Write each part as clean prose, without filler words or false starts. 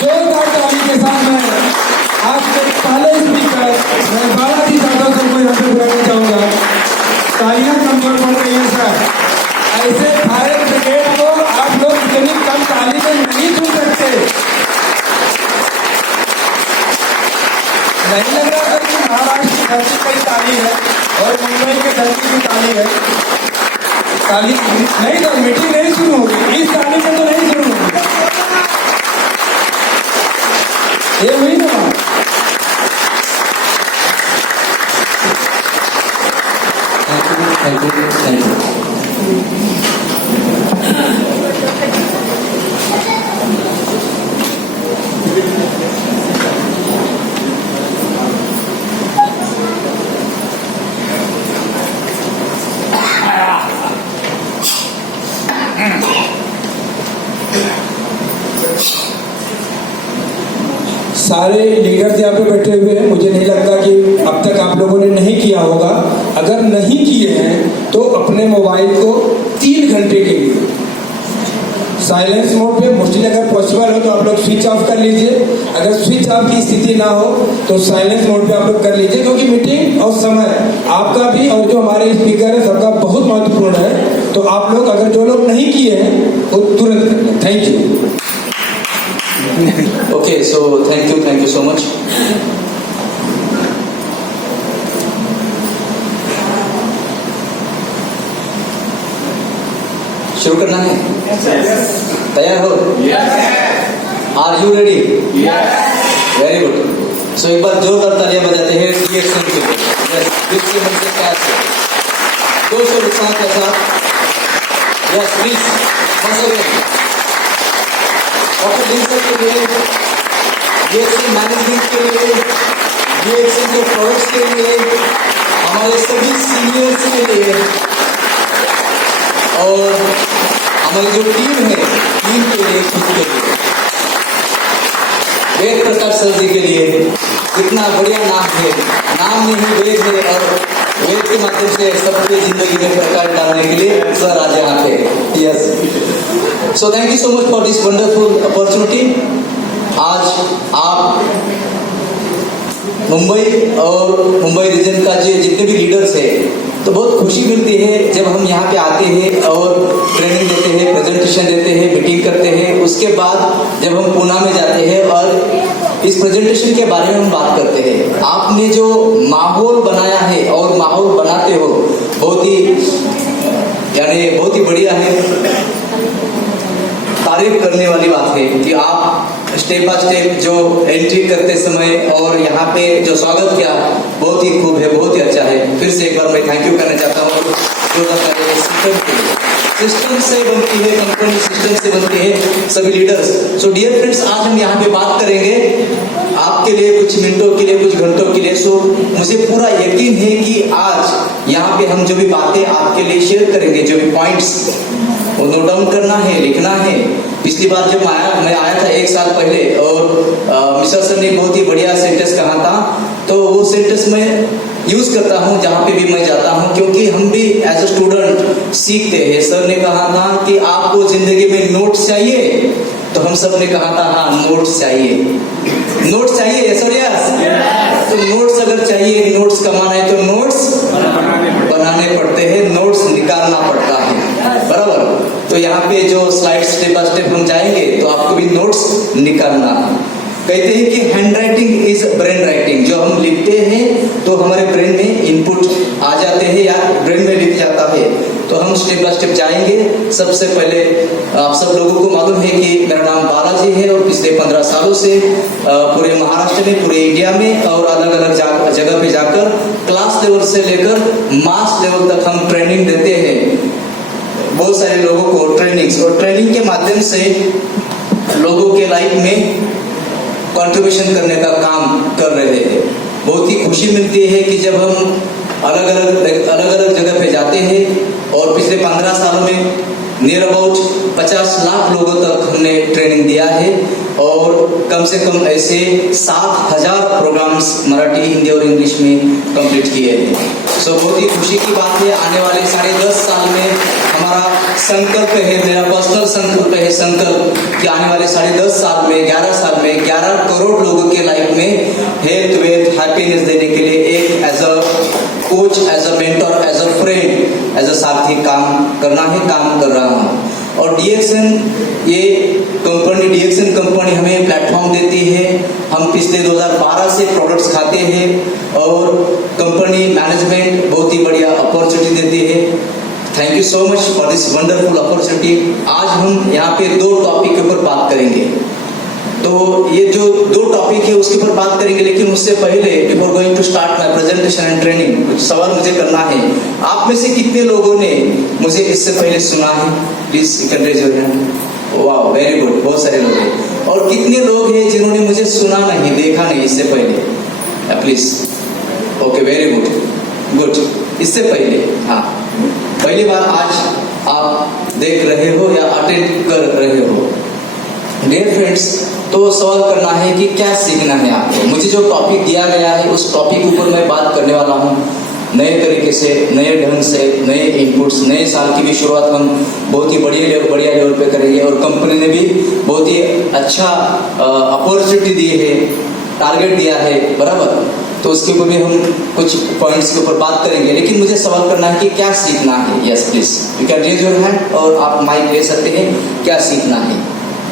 जोरदार ताली के साथ मैं आज के पहले स्पीकर मैं बालाजी यादव सर को यहाँ पे बुलाना चाहूँगा। तालियां कमजोर पड़ रही हैं सर। ऐसे फायर ब्रिगेड को आप लोग इतनी कम ताली में नहीं सुन सकते। नहीं लग रहा था कि महाराष्ट्र की धरती पर ताली है और मुंबई की धरती की ताली है। ताली नहीं तो मीटिंग नहीं शुरू होगी, इस ताली से तो नहीं शुरू होगी। ये हुई ना। Thank you. सारे लीडर्स यहाँ पे बैठे हुए हैं। मुझे नहीं लगता कि अब तक आप लोगों ने नहीं किया होगा। अगर नहीं किए हैं तो अपने मोबाइल को 3 घंटे के लिए साइलेंस मोड पे, मुश्किल अगर पॉसिबल हो तो आप लोग स्विच ऑफ कर लीजिए। अगर स्विच ऑफ की स्थिति ना हो तो साइलेंस मोड पे आप लोग कर लीजिए, क्योंकि मीटिंग और समय आपका भी और जो हमारे स्पीकर है सबका बहुत महत्वपूर्ण है। तो आप लोग अगर जो लोग नहीं किए हैं वो तुरंत कर लें। Thank you. Okay, so thank you so much. शुरू करना है? Yes. तैयार हो? Yes. Are you ready? Yes. Very good. So एक बार जोरदार तालियां बजाते हैं रिएक्शन के लिए। Yes, बिल्कुल हमसे प्यार से। 200 उत्साह के साथ। Yes, please. Once again. Doctor लिंसर के लिए, रिएक्शन मैनेजमेंट के लिए, रिएक्शन के प्रोडक्ट्स के लिए, हमारे सभी सीनियर्स के लिए और हमारी जो टीम है, टीम के लिए, खुद के लिए, वेद प्रकाश सर जी के लिए, कितना बढ़िया नाम है। नाम में ही वेद है और वेद के माध्यम से सबके जिंदगी में प्रकाश डालने के लिए सर आज यहाँ पे। Yes, so thank you so much for this wonderful opportunity. आज आप मुंबई और मुंबई रीजन का जो जितने भी लीडर्स हैं, तो बहुत खुशी मिलती है जब हम यहाँ पे आते हैं और ट्रेनिंग देते हैं, प्रेजेंटेशन देते हैं, मीटिंग करते हैं। उसके बाद जब हम पुणे में जाते हैं और इस प्रेजेंटेशन के बारे में हम बात करते हैं। आपने जो माहौल बनाया है और माहौल बनाते हो, बहुत ही बढ़िया है। तारीफ करने वाली बात है कि आप स्टेप बाय स्टेप जो एंट्री करते समय और यहाँ पे जो स्वागत किया, बहुत ही खूब है, बहुत ही अच्छा है। फिर से एक बार मैं थैंक यू करना चाहता हूँ। सिस्टम से बनती है कंपनी, सिस्टम से बनती है सभी लीडर्स। सो डियर फ्रेंड्स, आज हम यहाँ पे बात करेंगे आपके लिए कुछ मिनटों के लिए, कुछ घंटों के लिए। सो मुझे पूरा यकीन है कि आज यहाँ पे हम जो भी बातें आपके लिए शेयर करेंगे, जो भी पॉइंट्स, वो नोट डाउन करना है, लिखना है। पिछली बार जब मैं आया था 1 साल पहले और मिस्टर सर ने बहुत ही बढ़िया सेंटेंस कहा था, तो वो सेंटेंस मैं यूज करता हूँ जहाँ पे भी मैं जाता हूँ, क्योंकि हम भी एज अ स्टूडेंट सीखते हैं। सर ने कहा था कि आपको जिंदगी में नोट्स चाहिए, तो हम सब ने कहा था हाँ नोट्स चाहिए, नोट्स चाहिए सर। यस, तो नोट्स अगर चाहिए, नोट्स कमाना है तो नोट्स बनाने पड़ते हैं, नोट्स निकालना पड़ता है, बराबर। तो यहाँ पे जो स्लाइड स्टेप बाय स्टेप हम जाएंगे तो आपको भी नोट्स निकालना है। कहते हैं कि hand writing is brain writing. जो हम लिखते हैं तो हमारे ब्रेन में इनपुट आ जाते हैं या ब्रेन में लिख जाता है। तो हम स्टेप बाय स्टेप जाएंगे। सबसे पहले आप सब लोगों को मालूम है कि मेरा नाम बालाजी है और पिछले 15 सालों से पूरे महाराष्ट्र में, पूरे इंडिया में और अलग अलग जगह पे जाकर क्लास लेवल से लेकर मास लेवल तक हम ट्रेनिंग देते हैं बहुत सारे लोगों को। और ट्रेनिंग के माध्यम से लोगों के लाइफ में कंट्रीब्यूशन करने का काम कर रहे हैं। बहुत ही खुशी मिलती है कि जब हम अलग अलग जगह पे जाते हैं और पिछले 15 सालों में नियर अबाउट 50 लाख लोगों तक हमने ट्रेनिंग दिया है और कम से कम ऐसे 7,000 प्रोग्राम्स मराठी, हिंदी और इंग्लिश में कंप्लीट किए हैं। सो बहुत ही खुशी की बात है, आने वाले 10.5 साल में हमारा संकल्प है, मेरा पर्सनल संकल्प कि आने वाले 10.5 साल में 11 साल में 11 करोड़ लोगों के लाइफ में हेल्थ वेल्थ हैप्पीनेस देने के लिए एक as a coach, as a mentor, as a friend, as a साथी काम करना है, काम कर रहा हूँ। और डीएक्सन ये कंपनी, डीएक्सन कंपनी हमें प्लेटफॉर्म देती है। हम पिछले 2012 से प्रोडक्ट्स खाते हैं और कंपनी मैनेजमेंट बहुत ही बढ़िया अपॉर्चुनिटी देती है। Thank you so much for this wonderful opportunity. आज हम यहाँ पे 2 टॉपिक के ऊपर बात करेंगे। तो ये जो 2 टॉपिक है उसके ऊपर बात करेंगे, लेकिन उससे पहले before going to start my presentation and training कुछ सवाल मुझे करना है। आप में से कितने लोगों ने मुझे इससे पहले सुना है? Please you can raise your hand. Wow, very good, बहुत सारे लोग हैं। और कितने लोग हैं जिन्होंने मुझे सुना नहीं, देखा नहीं इससे पहले? प्लीज। Okay, very good. इससे पहले, हाँ, पहली बार आज आप देख रहे हो या अटेंड कर रहे हो। डियर फ्रेंड्स, तो सवाल करना है कि क्या सीखना है आपको। मुझे जो टॉपिक दिया गया है उस टॉपिक के ऊपर मैं बात करने वाला हूँ, नए तरीके से, नए ढंग से, नए इनपुट्स। नए साल की भी शुरुआत हम बहुत ही बढ़िया लेवल पे करेंगे और कंपनी ने भी बहुत ही अच्छा अपॉर्चुनिटी दी है, टारगेट दिया है, बराबर। तो उसके ऊपर भी हम कुछ पॉइंट्स के ऊपर बात करेंगे, लेकिन मुझे सवाल करना है कि क्या सीखना है। Yes please, you can raise your hand और आप माइक ले सकते हैं। क्या सीखना है?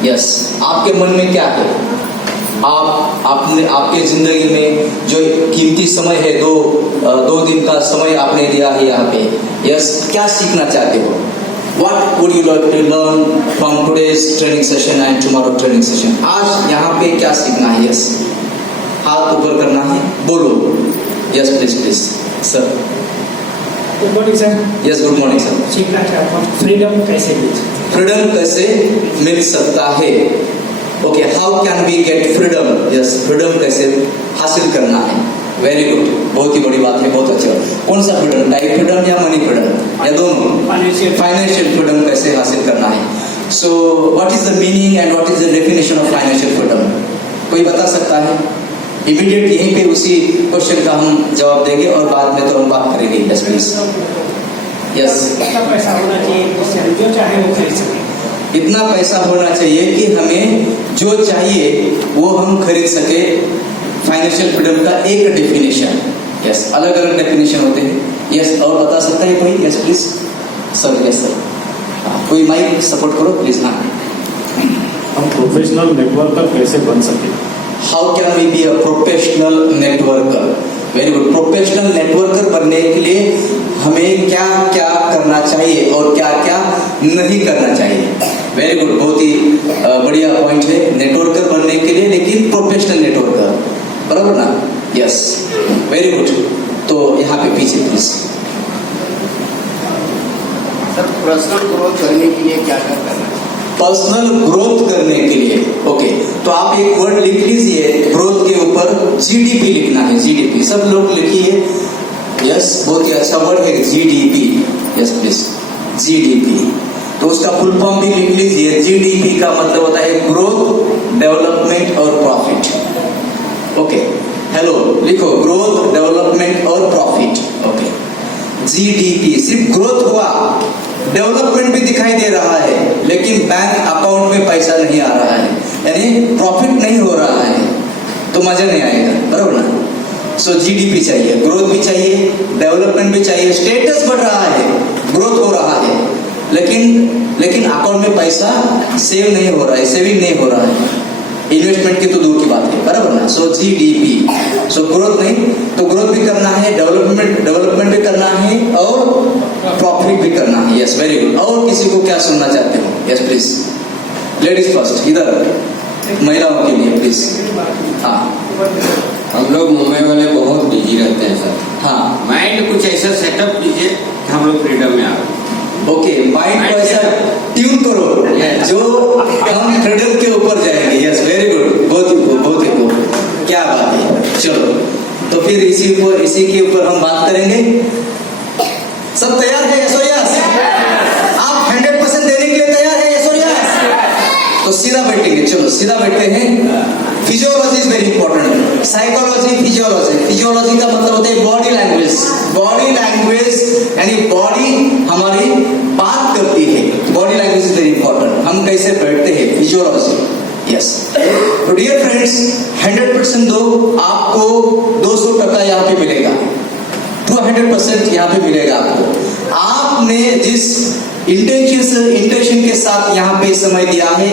यस, आपके मन में क्या है? आपने आपके जिंदगी में जो कीमती समय है, दो दिन का समय आपने दिया है यहाँ पे। यस, क्या सीखना चाहते हो? What would you like to learn from today's training session and tomorrow training session? आज यहाँ पे क्या सीखना है? यस, हाथ ऊपर करना है, बोलो। Yes please sir. Good morning sir. Yes, good morning sir. सीखना चाहता हूँ फ्रीडम कैसे मिल सकता है। Okay, how can we get freedom? Yes, freedom कैसे हासिल करना है? वेरी गुड, बहुत ही बड़ी बात है, बहुत अच्छा। कौन सा फ्रीडम? टाइम फ्रीडम या मनी फ्रीडम या दोनों? फाइनेंशियल फ्रीडम कैसे हासिल करना है? So what is the meaning and what is the definition of financial freedom? कोई बता सकता है? इमीडिएट यहीं पे उसी क्वेश्चन का हम जवाब देंगे और बाद में तो हम बात करेंगे। Yes please. यस, इतना पैसा होना चाहिए जिससे हम जो चाहे वो खरीद सकें। इतना पैसा होना चाहिए कि हमें जो चाहिए वो हम खरीद सके। फाइनेंशियल फ्रीडम का एक डेफिनेशन। यस, अलग अलग डेफिनेशन होते हैं। यस, और बता सकता है कोई? Yes please sir. Yes sir, कोई माइक सपोर्ट करो प्लीज। हाँ, हम प्रोफेशनल नेटवर्कर कैसे बन सके? How can we be a professional networker? Very good. Professional networker बनने के लिए हमें क्या क्या करना चाहिए और क्या क्या नहीं करना चाहिए? वेरी गुड, बहुत ही बढ़िया पॉइंट है। नेटवर्कर बनने के लिए, लेकिन प्रोफेशनल नेटवर्कर, बराबर ना? Yes, very good. तो यहाँ पे पीछे प्लीज। सर, पर्सनल ग्रोथ करने के लिए क्या करना है? पर्सनल ग्रोथ करने के लिए, ओके, तो आप एक वर्ड लिख लीजिए ग्रोथ के ऊपर। जीडीपी लिखना है, जीडीपी। सब लोग लिखिए। यस, बहुत ही अच्छा वर्ड है जीडीपी। Yes please, GDP. तो उसका फुल फॉर्म भी लिख लीजिए। जीडीपी का मतलब होता है ग्रोथ, डेवलपमेंट और प्रॉफिट। ओके, हेलो, लिखो ग्रोथ, डेवलपमेंट और प्रॉफिट। Okay, GDP. सिर्फ ग्रोथ हुआ, डेवलपमेंट भी दिखाई दे रहा है, लेकिन बैंक अकाउंट में पैसा नहीं आ रहा है, यानी प्रॉफिट नहीं हो रहा है, तो मजा नहीं आएगा, बराबर ना? सो जीडीपी चाहिए, ग्रोथ भी चाहिए, डेवलपमेंट भी चाहिए, स्टेटस बढ़ रहा है, ग्रोथ हो रहा है, लेकिन अकाउंट में पैसा सेव नहीं हो रहा है, सेविंग नहीं हो रहा है, इन्वेस्टमेंट की तो दूर की बात है, बराबर ना? सो जीडीपी। सो ग्रोथ नहीं तो ग्रोथ भी करना है, डेवलपमेंट भी करना है और प्रॉफिट भी करना है। Yes, very good. और किसी को क्या सुनना चाहते हो? यस प्लीज, लेडीज फर्स्ट, इधर महिलाओं के लिए प्लीज। हाँ, हम लोग मुंबई वाले बहुत बिजी रहते हैं सर। हाँ, माइंड कुछ ऐसा सेटअप कीजिए कि हम लोग फ्रीडम में आ। ओके, माइंड को ऐसा ट्यून करो जो हम फ्रीडम के ऊपर जाएंगे। यस, वेरी गुड, बहुत ही गुड, क्या बात है। चलो, तो फिर इसी के ऊपर हम बात करेंगे। सब तैयार है? यस और यस? आप 100% देने के लिए तैयार है? यस और यस? तो सीधा बैठेंगे। चलो सीधा बैठते हैं। Physiology is very important. Psychology, physiology का मतलब होता है बॉडी लैंग्वेज। बॉडी लैंग्वेज यानी बॉडी हमारी बात करती है। Body language is very important. हम कैसे बैठते हैं, फिजियोलॉजी। यस, तो डियर फ्रेंड्स, 100% दो, आपको 200 टका यहाँ पे मिलेगा, 200% यहाँ पे मिलेगा आपको। आपने जिस इंटेंशन के साथ यहाँ पे समय दिया है,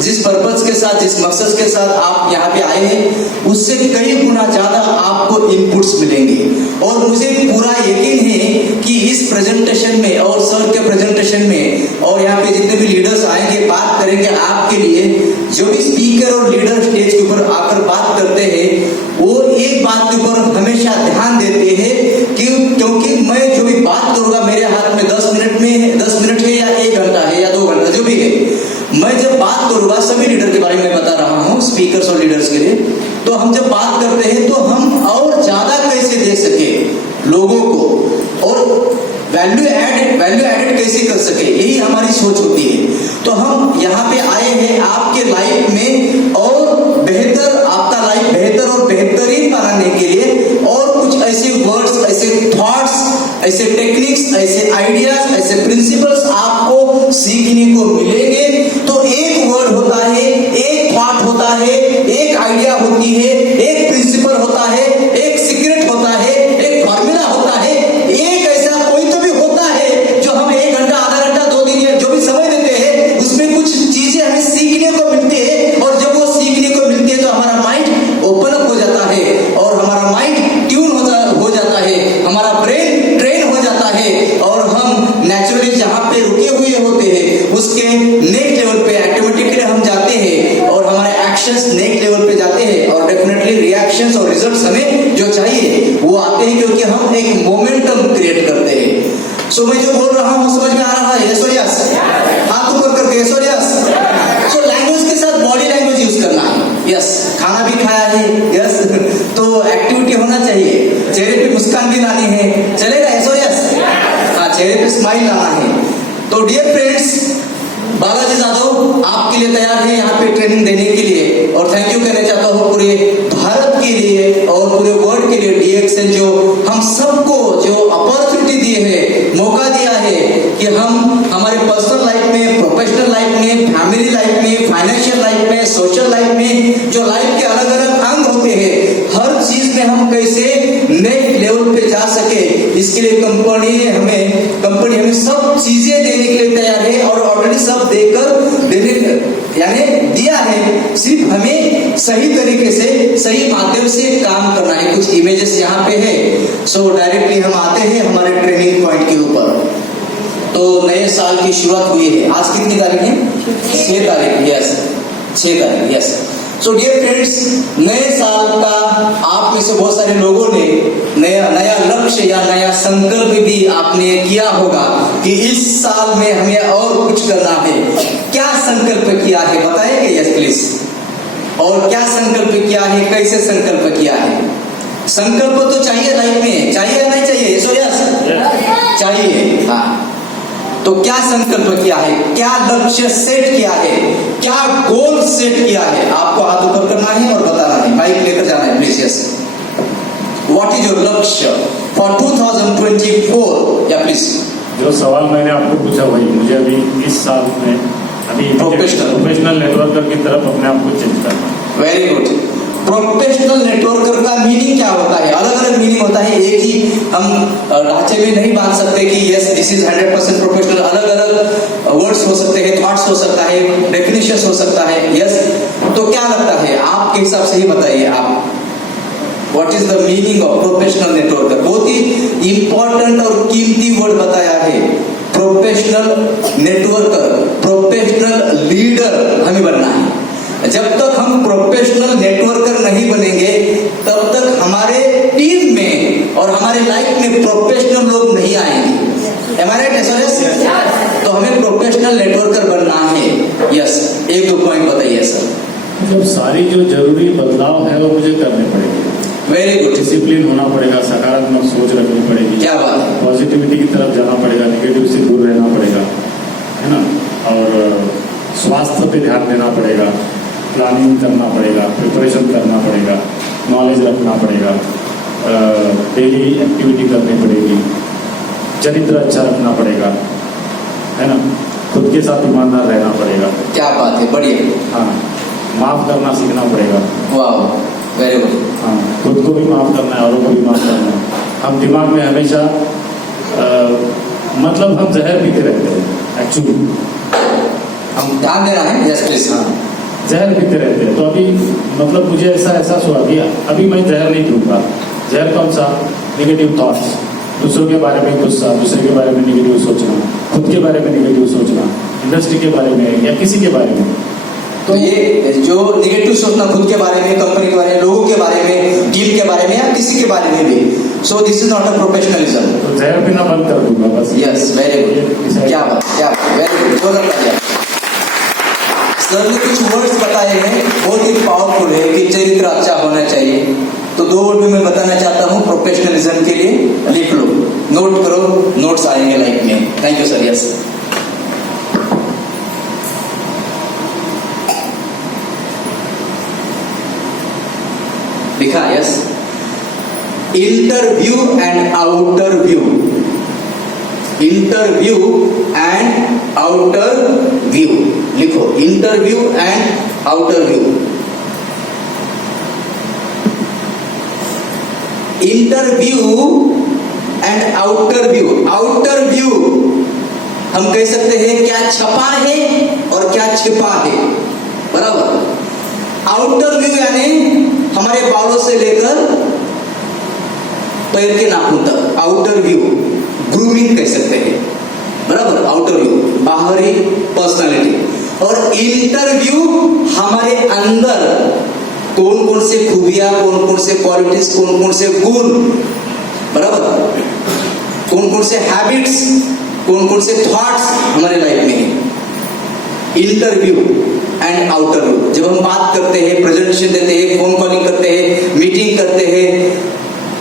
जिस पर्पस के साथ, जिस मकसद के साथ आप यहाँ पे आए हैं, उससे कई गुना ज्यादा आपको इनपुट्स मिलेंगे। और मुझे पूरा यकीन है कि इस प्रेजेंटेशन में और सर के प्रेजेंटेशन में और यहाँ पे जितने भी लीडर्स आएंगे, बात करेंगे आपके लिए, जो भी स्पीकर और लीडर स्टेज के ऊपर आकर बात करते हैं, वो एक बात के ऊपर हमेशा ध्यान देते हैं कि क्योंकि मैं जो भी बात करूंगा, मेरे हाथ में 10 मिनट है या 1 घंटा है या 2 घंटा, जो भी है, मैं जब बात करूंगा, सभी लीडर के बारे में बता रहा हूं, स्पीकर्स और लीडर्स के लिए, तो हम जब बात करते हैं तो हम और ज्यादा कैसे दे सके लोगों को और वैल्यू एडेड कैसे कर सके, यही हमारी सोच होती है। तो हम यहाँ पे आए हैं आपके लाइफ में और बेहतर, आपका लाइफ बेहतर और बेहतरीन बनाने के लिए, और कुछ ऐसे वर्ड्स, ऐसे थॉट्स, ऐसे टेक्निक्स, ऐसे आइडियाज, ऐसे प्रिंसिपल्स आपको सीखने को मिलेंगे। तो एक वर्ड होता है, एक थॉट होता है, एक आइडिया होती है, एक प्रिंसिपल होता है, एक सीक्रेट होता है, एक फॉर्मूला होता है, एक ऐसा कोई तो भी होता है जो हम 1 घंटा, आधा घंटा, 2 दिन जो भी समय देते हैं, उसमें कुछ चीजें हमें सीखने को मिलती है। और जब वो सीखने को मिलती है तो हमारा माइंड ओपन अप हो जाता है और हमारा माइंड ट्यून हो जाता है, हमारा ब्रेन ट्रेन हो जाता है, और हम नेचुरली जहाँ पे रुके हुए होते हैं उसके नेक्स्ट लेवल पे ऑटोमेटिकली हम जाते हैं और हमारे एक्शंस नेक्स्ट लेवल पे जाते हैं, और डेफिनेटली रिएक्शंस और रिजल्ट्स हमें जो चाहिए वो आते हैं, क्योंकि हम एक मोमेंटम क्रिएट करते हैं। सो मैं जो बोल रहा हूँ समझ में आ रहा है? यस और यस, हाथ ऊपर करके यस और यस। सो लैंग्वेज के साथ बॉडी लैंग्वेज यूज करना है। यस, खाना भी खाया है, यस, तो एक्टिविटी होना चाहिए, चेहरे पे मुस्कान भी लानी है, चलेगा? यस और यस, हाँ, चेहरे पे स्माइल लाना है। तो डियर फ्रेंड्स, बालाजी जादव आपके लिए तैयार है यहाँ पे ट्रेनिंग देने के लिए, और थैंक यू कहना चाहता हूँ पूरे भारत के लिए और पूरे वर्ल्ड के लिए, DXN जो हम सबको जो अपॉर्चुनिटी दी है, मौका दिया है कि हम हमारे पर्सनल लाइफ में, प्रोफेशनल लाइफ में, फैमिली लाइफ में, फाइनेंशियल लाइफ में, सोशल लाइफ में, जो लाइफ के अलग अलग अंग होते हैं, हर चीज में हम कैसे नेक्स्ट लेवल पे जा सके, इसके लिए कंपनी हमें सब चीजें देने के लिए तैयार है, और ऑलरेडी सब यानी दिया है, सिर्फ हमें सही तरीके से, सही माध्यम से काम करना है। कुछ इमेजेस यहाँ पे है। सो डायरेक्टली हम आते हैं हमारे ट्रेनिंग पॉइंट के ऊपर। तो नए साल की शुरुआत हुई है, आज कितनी तारीख है? 6 तारीख, यस, 6 तारीख, यस। सो डियर फ्रेंड्स, नए साल का आप में से बहुत सारे लोगों ने नया लक्ष्य या नया संकल्प भी आपने किया होगा कि इस साल में हमें और कुछ करना है। क्या संकल्प किया है बताएंगे? Yes please. और क्या संकल्प किया है, कैसे संकल्प किया है? संकल्प तो चाहिए लाइफ में, चाहिए या नहीं चाहिए? यस और यस, चाहिए। हाँ, तो क्या संकल्प किया है, क्या लक्ष्य सेट किया है, क्या गोल सेट किया है? आपको हाथ ऊपर करना है और बताना है, माइक लेकर जाना है please. Yes, what is your लक्ष्य फॉर 2024? या प्लीज। जो सवाल मैंने आपको पूछा वही मुझे अभी इस साल में प्रोफेशनल नेटवर्कर की तरफ अपने आप को चेंज करना। Very good. प्रोफेशनल नेटवर्कर का मीनिंग क्या होता है? अलग अलग मीनिंग होता है, एक ही हम ढांचे में नहीं बांध सकते कि यस दिस इज 100% प्रोफेशनल। अलग अलग वर्ड्स हो सकते हैं, थॉट्स हो सकता है, डेफिनेशंस हो सकता है। यस, तो क्या लगता है आपके हिसाब से ही बताइए आप, what is the meaning of professional networker? बहुत ही इंपॉर्टेंट और कीमती वर्ड बताया है, प्रोफेशनल नेटवर्कर, प्रोफेशनल लीडर हमें बनना है। जब तक हम प्रोफेशनल नेटवर्कर नहीं बनेंगे तब तक हमारे टीम में और हमारे लाइफ में प्रोफेशनल लोग नहीं आएंगे। Am I right? Yes? तो हमें प्रोफेशनल नेटवर्कर बनना है। यस, 1-2 पॉइंट बताइए सर। मतलब सारी जो जरूरी बदलाव है वो मुझे करने पड़ेंगे। Very good. डिसिप्लिन होना पड़ेगा, सकारात्मक सोच रखनी पड़ेगी, क्या बात है, पॉजिटिविटी की तरफ जाना पड़ेगा, नेगेटिव से दूर रहना पड़ेगा, है ना, और स्वास्थ्य पे ध्यान देना पड़ेगा, प्लानिंग करना पड़ेगा, प्रिपरेशन करना पड़ेगा, नॉलेज रखना पड़ेगा, डेली एक्टिविटी करनी पड़ेगी, चरित्र अच्छा रखना पड़ेगा, है ना, खुद के साथ ईमानदार रहना पड़ेगा। क्या बात है, बढ़िया। हाँ, माफ करना सीखना पड़ेगा। वाह, वेरी गुड। हाँ, खुद को भी माफ करना है, औरों को भी माफ करना है। हम दिमाग में हमेशा मतलब हम जहर पीते रहते हैं एक्चुअली, हम ध्यान दे रहे हैं, यस प्लीज। हाँ, जहर पीते रहते हैं। तो अभी मतलब मुझे ऐसा एहसास हुआ कि अभी मैं जहर नहीं पीऊंगा। जहर कौन सा? नेगेटिव थॉट्स, दूसरों के बारे में गुस्सा, दूसरे के बारे में नेगेटिव सोचना, खुद के बारे में नेगेटिव सोचना, इंडस्ट्री के बारे में या किसी के बारे में। तो ये जो निगेटिव सोचना खुद के बारे में, कंपनी के बारे में, लोगों के बारे में, टीम के बारे में या किसी के बारे में भी, so this is not a professionalism. तो जहर पीना बंद कर दूंगा बस। Yes, very good. क्या बात, क्या बात, वेरी गुड, जोरदार तालियां। सर ने कुछ वर्ड्स बताए हैं, बहुत ही पावरफुल है कि चरित्र अच्छा होना चाहिए। तो 2 वर्ड में मैं बताना चाहता हूँ प्रोफेशनलिज्म के लिए, लिख लो, नोट करो, नोट्स आएंगे लाइफ में। Thank you sir. यस, लिखा? Yes, interview and outer view, interview and outer view, लिखो, interview and outer view. Interview and outer view. Outer view हम कह सकते हैं क्या छपा है और क्या छिपा है, बराबर। आउटर व्यू यानी हमारे बालों से लेकर पैर के नाखून तक, आउटर व्यू, ग्रूमिंग कह सकते हैं, बराबर। आउटर व्यू बाहरी पर्सनालिटी, और इंटरव्यू हमारे अंदर कौन कौन से खूबियां, कौन कौन से क्वालिटीज, कौन कौन से गुण, बराबर, कौन कौन से हैबिट्स, कौन कौन से थॉट्स हमारे लाइफ में है। Interview and outer view. जब हम बात करते हैं, प्रेजेंटेशन देते हैं, फोन कॉलिंग करते हैं, मीटिंग करते हैं,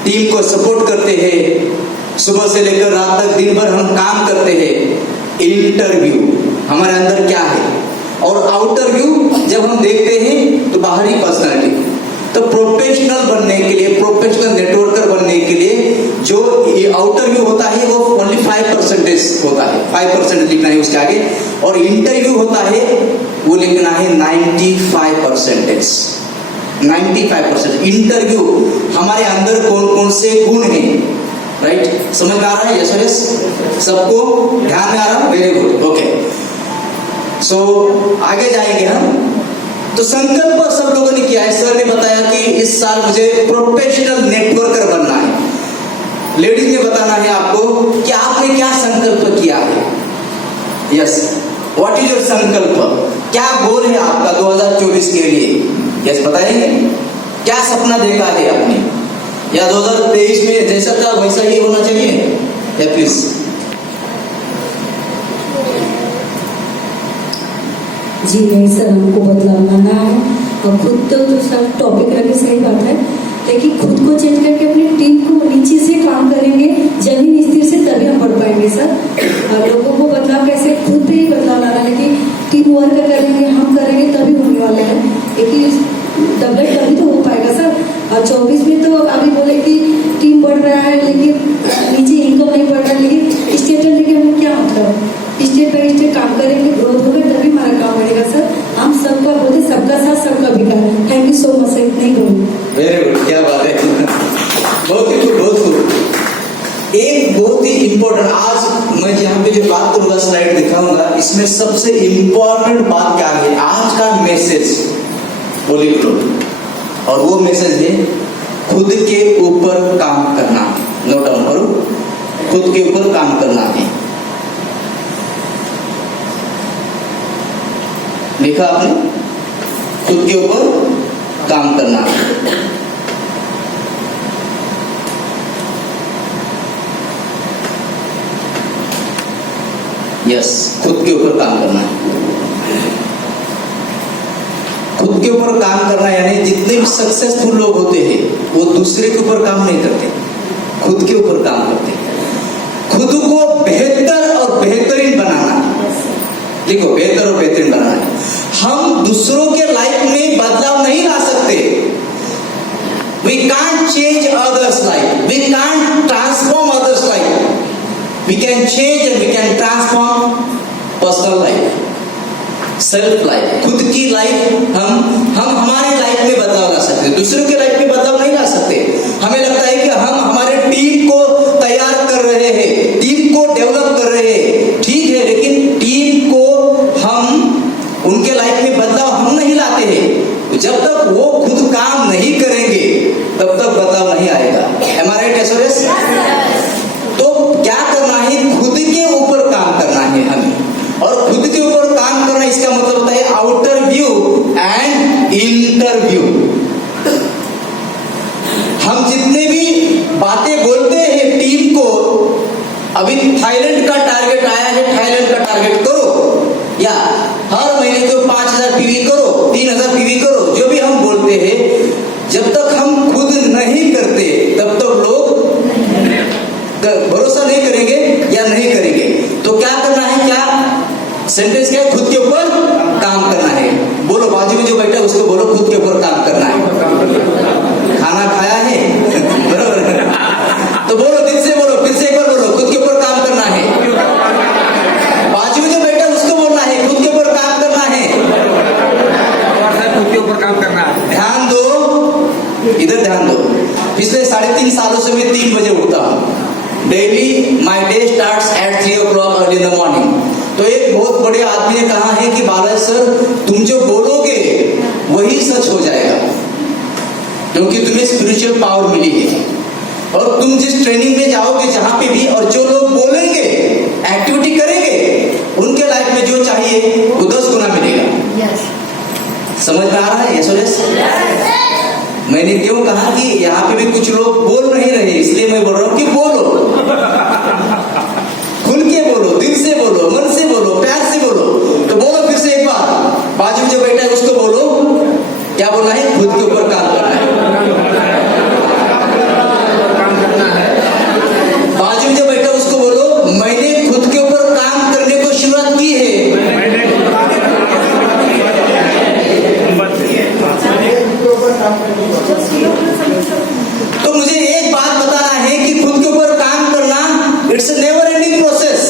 टीम को सपोर्ट करते हैं, सुबह से लेकर रात तक दिन भर हम काम करते हैं। इंटरव्यू हमारे अंदर क्या है, और आउटर व्यू जब हम देखते हैं तो बाहरी पर्सनालिटी। तो प्रोफेशनल बनने के लिए, प्रोफेशनल नेटवर्कर बनने के लिए जो आउटर व्यू होता है वो ओनली 5% होता है, 5% लिखना है उसके आगे, और इंटरव्यू होता है वो लिखना है 95%। 95% इंटरव्यू हमारे अंदर कौन कौन से गुण हैं, राइट? समझ में आ रहा है? यस यस, सबको ध्यान में आ रहा है? Very good, okay. सो आगे जाएंगे हम। तो संकल्प सब लोगों ने किया है। सर ने बताया कि इस साल मुझे प्रोफेशनल नेटवर्कर बनना है। लेडीज ने बताना है आपको कि आपने क्या संकल्प किया है। यस, व्हाट इज योर संकल्प? क्या गोल है आपका 2024 के लिए? यस, बताएंगे क्या सपना देखा है आपने, या 2023 में जैसा था वैसा ही होना चाहिए? या प्लीज। जी नहीं सर, हमको बदलाव लाना है, और खुद तो सब टॉपिक रखे, सही बात है, लेकिन खुद को चेंज करके अपनी टीम को नीचे से काम करेंगे, जमीन स्थिर से, तभी हम बढ़ पाएंगे सर। और लोगों को बदलाव कैसे, खुद पे ही बदलाव लाना है, लेकिन टीम वर्क करेंगे, हम करेंगे तभी होने वाले हैं, लेकिन डेवलप तभी तो हो पाएगा सर। और 24 में तो अभी बोले कि टीम बढ़ रहा है, लेकिन नीचे इनकम नहीं बढ़ रहा है, लेकिन स्टेट लेके हम क्या मतलब, स्टेप बाई स्टेप काम करेंगे, ग्रोथ होगा तभी हमारा काम बढ़ेगा सर। हम सबका बोलते, सबका साथ सबका विकास। Thank you so much sir, इतना ही बोलूँ। वेरी गुड, क्या बात है, बहुत ही खूब, बहुत खूब। एक बहुत ही इंपॉर्टेंट, आज मैं यहाँ पे जो बात करूंगा, स्लाइड दिखाऊंगा, इसमें सबसे इंपॉर्टेंट बात क्या है, आज का मैसेज वो लिख लो, और वो मैसेज है खुद के ऊपर काम करना। नोट डाउन करो, खुद के ऊपर काम करना है। लिखा आपने? खुद के ऊपर काम करना है। यस, खुद के ऊपर काम करना है। खुद के ऊपर काम करना यानी जितने भी सक्सेसफुल लोग होते हैं वो दूसरे के ऊपर काम नहीं करते, खुद के ऊपर काम करते हैं। खुद को बेहतर और बेहतरीन बनाना है। देखो, बेहतर और बेहतरीन बनाना है। हम दूसरों के लाइफ में बदलाव नहीं ला सकते। We can't can't change others' life. We can't transform others' life. We can change and we can transform personal life. Self life, खुद की लाइफ हम हमारे लाइफ में बदलाव ला सकते हैं, दूसरों के लाइफ में बदलाव नहीं ला सकते। हमें लगता है कि हम हमारे टीम को तैयार कर रहे हैं, टीम को डेवलप कर रहे हैं, ठीक है, लेकिन टीम को हम उनके लाइफ में बदलाव हम नहीं लाते हैं। जब तक वो खुद काम नहीं करेंगे तब तक बदलाव नहीं आएगा। Am I right, एसोरेस? तो क्या करना है, खुद के ऊपर काम करना है हमें, और खुद के ऊपर काम करना इसका मतलब होता है outer view and inter view. हम जितने भी बातें बोलते हैं टीम को, अभी थाईलैंड का टारगेट आया है, थाईलैंड का टारगेट करो, या हर महीने को 5000 पीवी करो, 3000 पीवी करो, जो भी हम बोलते हैं, जब तक हम खुद नहीं करते तब तक लोग भरोसा नहीं करेंगे या नहीं करेंगे। तो क्या करना है, क्या सेंटेंस क्या है, खुद के ऊपर काम करना है। बोलो, बाजू में जो बैठा है उसको बोलो, खुद के ऊपर काम करना है। खाना खाया है बरोबर, तो बोलो, दिल से बोलो, फिर से एक बार बोलो, खुद के ऊपर काम करना है। बाजू में जो बैठा है उसको बोलना है, खुद के ऊपर काम करना है, खुद के ऊपर काम करना है। ध्यान दो, इधर ध्यान दो। पिछले 3.5 सालों से मैं 3 बजे उठता हूँ। Daily my day starts at 3 o'clock early in the morning. तो एक बहुत बड़े आदमी ने कहा है कि बालाजी सर, तुम जो बोलोगे वही सच हो जाएगा, क्योंकि तुम्हें स्पिरिचुअल पावर मिली है, और तुम जिस ट्रेनिंग में जाओगे जहां पे भी, और जो लोग बोलेंगे, एक्टिविटी करेंगे, उनके लाइफ में जो चाहिए वो 10 गुना मिलेगा। समझ में आ रहा है? यस। मैंने क्यों कहा कि यहाँ पे भी कुछ लोग बोल नहीं रहे, इसलिए मैं बोल रहा हूँ कि बोलो, खुल के बोलो, दिल से बोलो, मन से बोलो, प्यार से बोलो। तो बोलो फिर से एक बार, बाजू में जो बैठा है उसको बोलो, क्या बोलना है, खुद के ऊपर काम करना है। बाजू में जो बैठा उसको बोलो, मैंने खुद के ऊपर काम करने को शुरुआत की है। तो मुझे एक बात बताना है कि खुद के ऊपर काम करना इट्स नेवर एंडिंग प्रोसेस।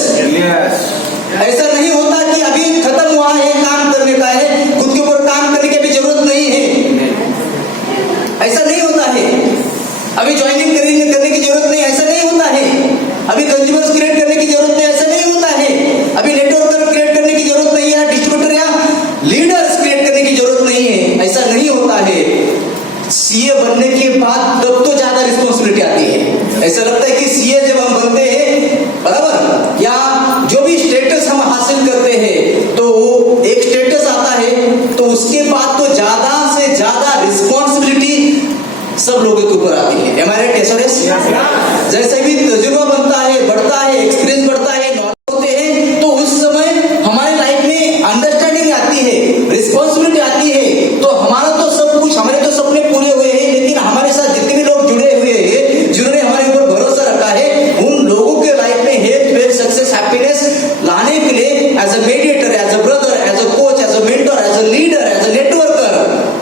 ऐसा नहीं होता कि अभी खत्म हुआ है, काम करने का है, खुद के ऊपर काम करने की अभी जरूरत नहीं है, ऐसा नहीं होता है। अभी ज्वाइनिंग करने की जरूरत नहीं, ऐसा नहीं होता है। अभी कंज्यूमर्स क्रिएट करने की जरूरत नहीं, ऐसा नहीं होता है। अभी नेटवर्क क्रिएट करने की जरूरत नहीं है, डिस्ट्रीब्यूटर या लीडर्स क्रिएट करने की जरूरत नहीं है, ऐसा नहीं होता है। सीए बनने के बाद तब तो ज्यादा रिस्पॉन्सिबिलिटी आती है। ऐसा लगता है कि सीए जब हम बनते हैं, बराबर, या जो भी स्टेटस हम हासिल करते हैं, तो वो एक स्टेटस आता है, तो उसके बाद तो ज्यादा से ज्यादा रिस्पॉन्सिबिलिटी सब लोगों के ऊपर आती है। Am I right, एसोरेस? जैसे भी तजुर्बा बनता है, बढ़ता है, एक्सपीरियंस बढ़ता है, नॉलेज होते हैं, तो उस समय हमारे लाइफ में अंडरस्टैंडिंग आती है, रिस्पॉन्सिबिलिटी आती है। तो हमारा तो सब कुछ, हमारे तो सपने पूरे हुए हैं, लेकिन हमारे साथ जितने भी लोग जुड़े हुए हैं, जिन्होंने हमारे ऊपर भरोसा रखा है, उन लोगों के लाइफ में हेल्थ, वेल्थ, सक्सेस, हैप्पीनेस लाने के लिए as a mediator, as a brother, as a coach, as a mentor, as a leader, as a networker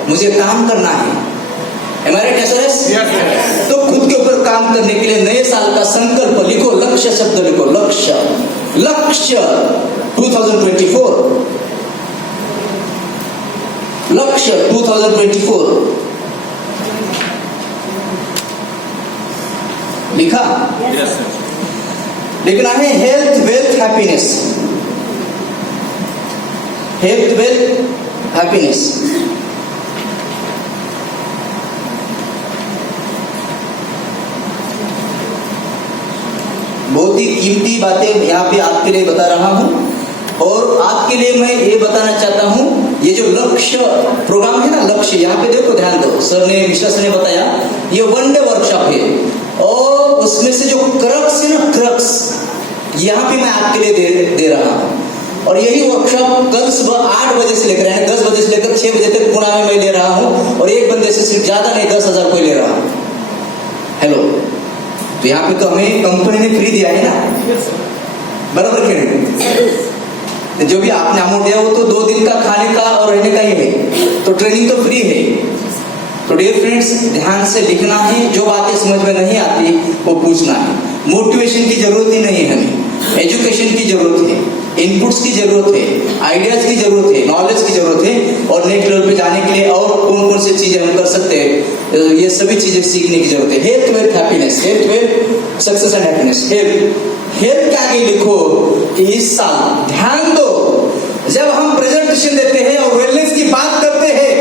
मुझे काम करना है। Am I right, एसोरेस? तो खुद के ऊपर काम करने के लिए नए साल का संकल्प लिखो, लक्ष्य शब्द लिखो, लक्ष्य 2024, लक्ष्य 2024 लिखा? लिखना है health, wealth, happiness, health, wealth, happiness. बहुत ही कीमती बातें यहाँ पे आपके लिए बता रहा हूँ, और आपके लिए मैं ये बताना चाहता हूँ, ये जो लक्ष्य प्रोग्राम है ना, लक्ष्य, यहाँ पे देखो, ध्यान दो, सर ने, मिश्रा सर ने बताया, ये 1 डे वर्कशॉप है, और उसमें से जो क्रक्स है ना, क्रक्स, यहाँ पे मैं आपके लिए दे रहा हूँ। और यही वर्कशॉप कल सुबह 8 बजे से लेकर, यानी 10 बजे से लेकर 6 बजे तक पुणे में मैं ले रहा हूँ, और एक बंदे से सिर्फ ज्यादा नहीं, 10,000 कोई ले रहा हूँ। हेलो, तो यहाँ पे तो हमें कंपनी ने फ्री दिया है ना, बराबर क्यों नहीं? जो भी आपने अमाउंट दिया वो तो 2 दिन का खाने का और रहने का ही है, तो ट्रेनिंग तो फ्री है। तो डियर फ्रेंड्स, ध्यान से लिखना है, जो बातें समझ में नहीं आती वो पूछना है। मोटिवेशन की जरूरत ही नहीं है हमें, एजुकेशन की जरूरत है, इनपुट्स की जरूरत है, आइडियाज की जरूरत है, नॉलेज की जरूरत है। और नेक्स्ट लेवल पे जाने के लिए और कौन कौन सी चीजें हम कर सकते हैं, ये सभी चीजें सीखने की जरूरत है। Health, wealth, happiness, health, wealth, success and happiness. Health के आगे लिखो कि इस साल ध्यान दो, जब हम प्रेजेंटेशन देते हैं और वेलनेस की बात करते हैं,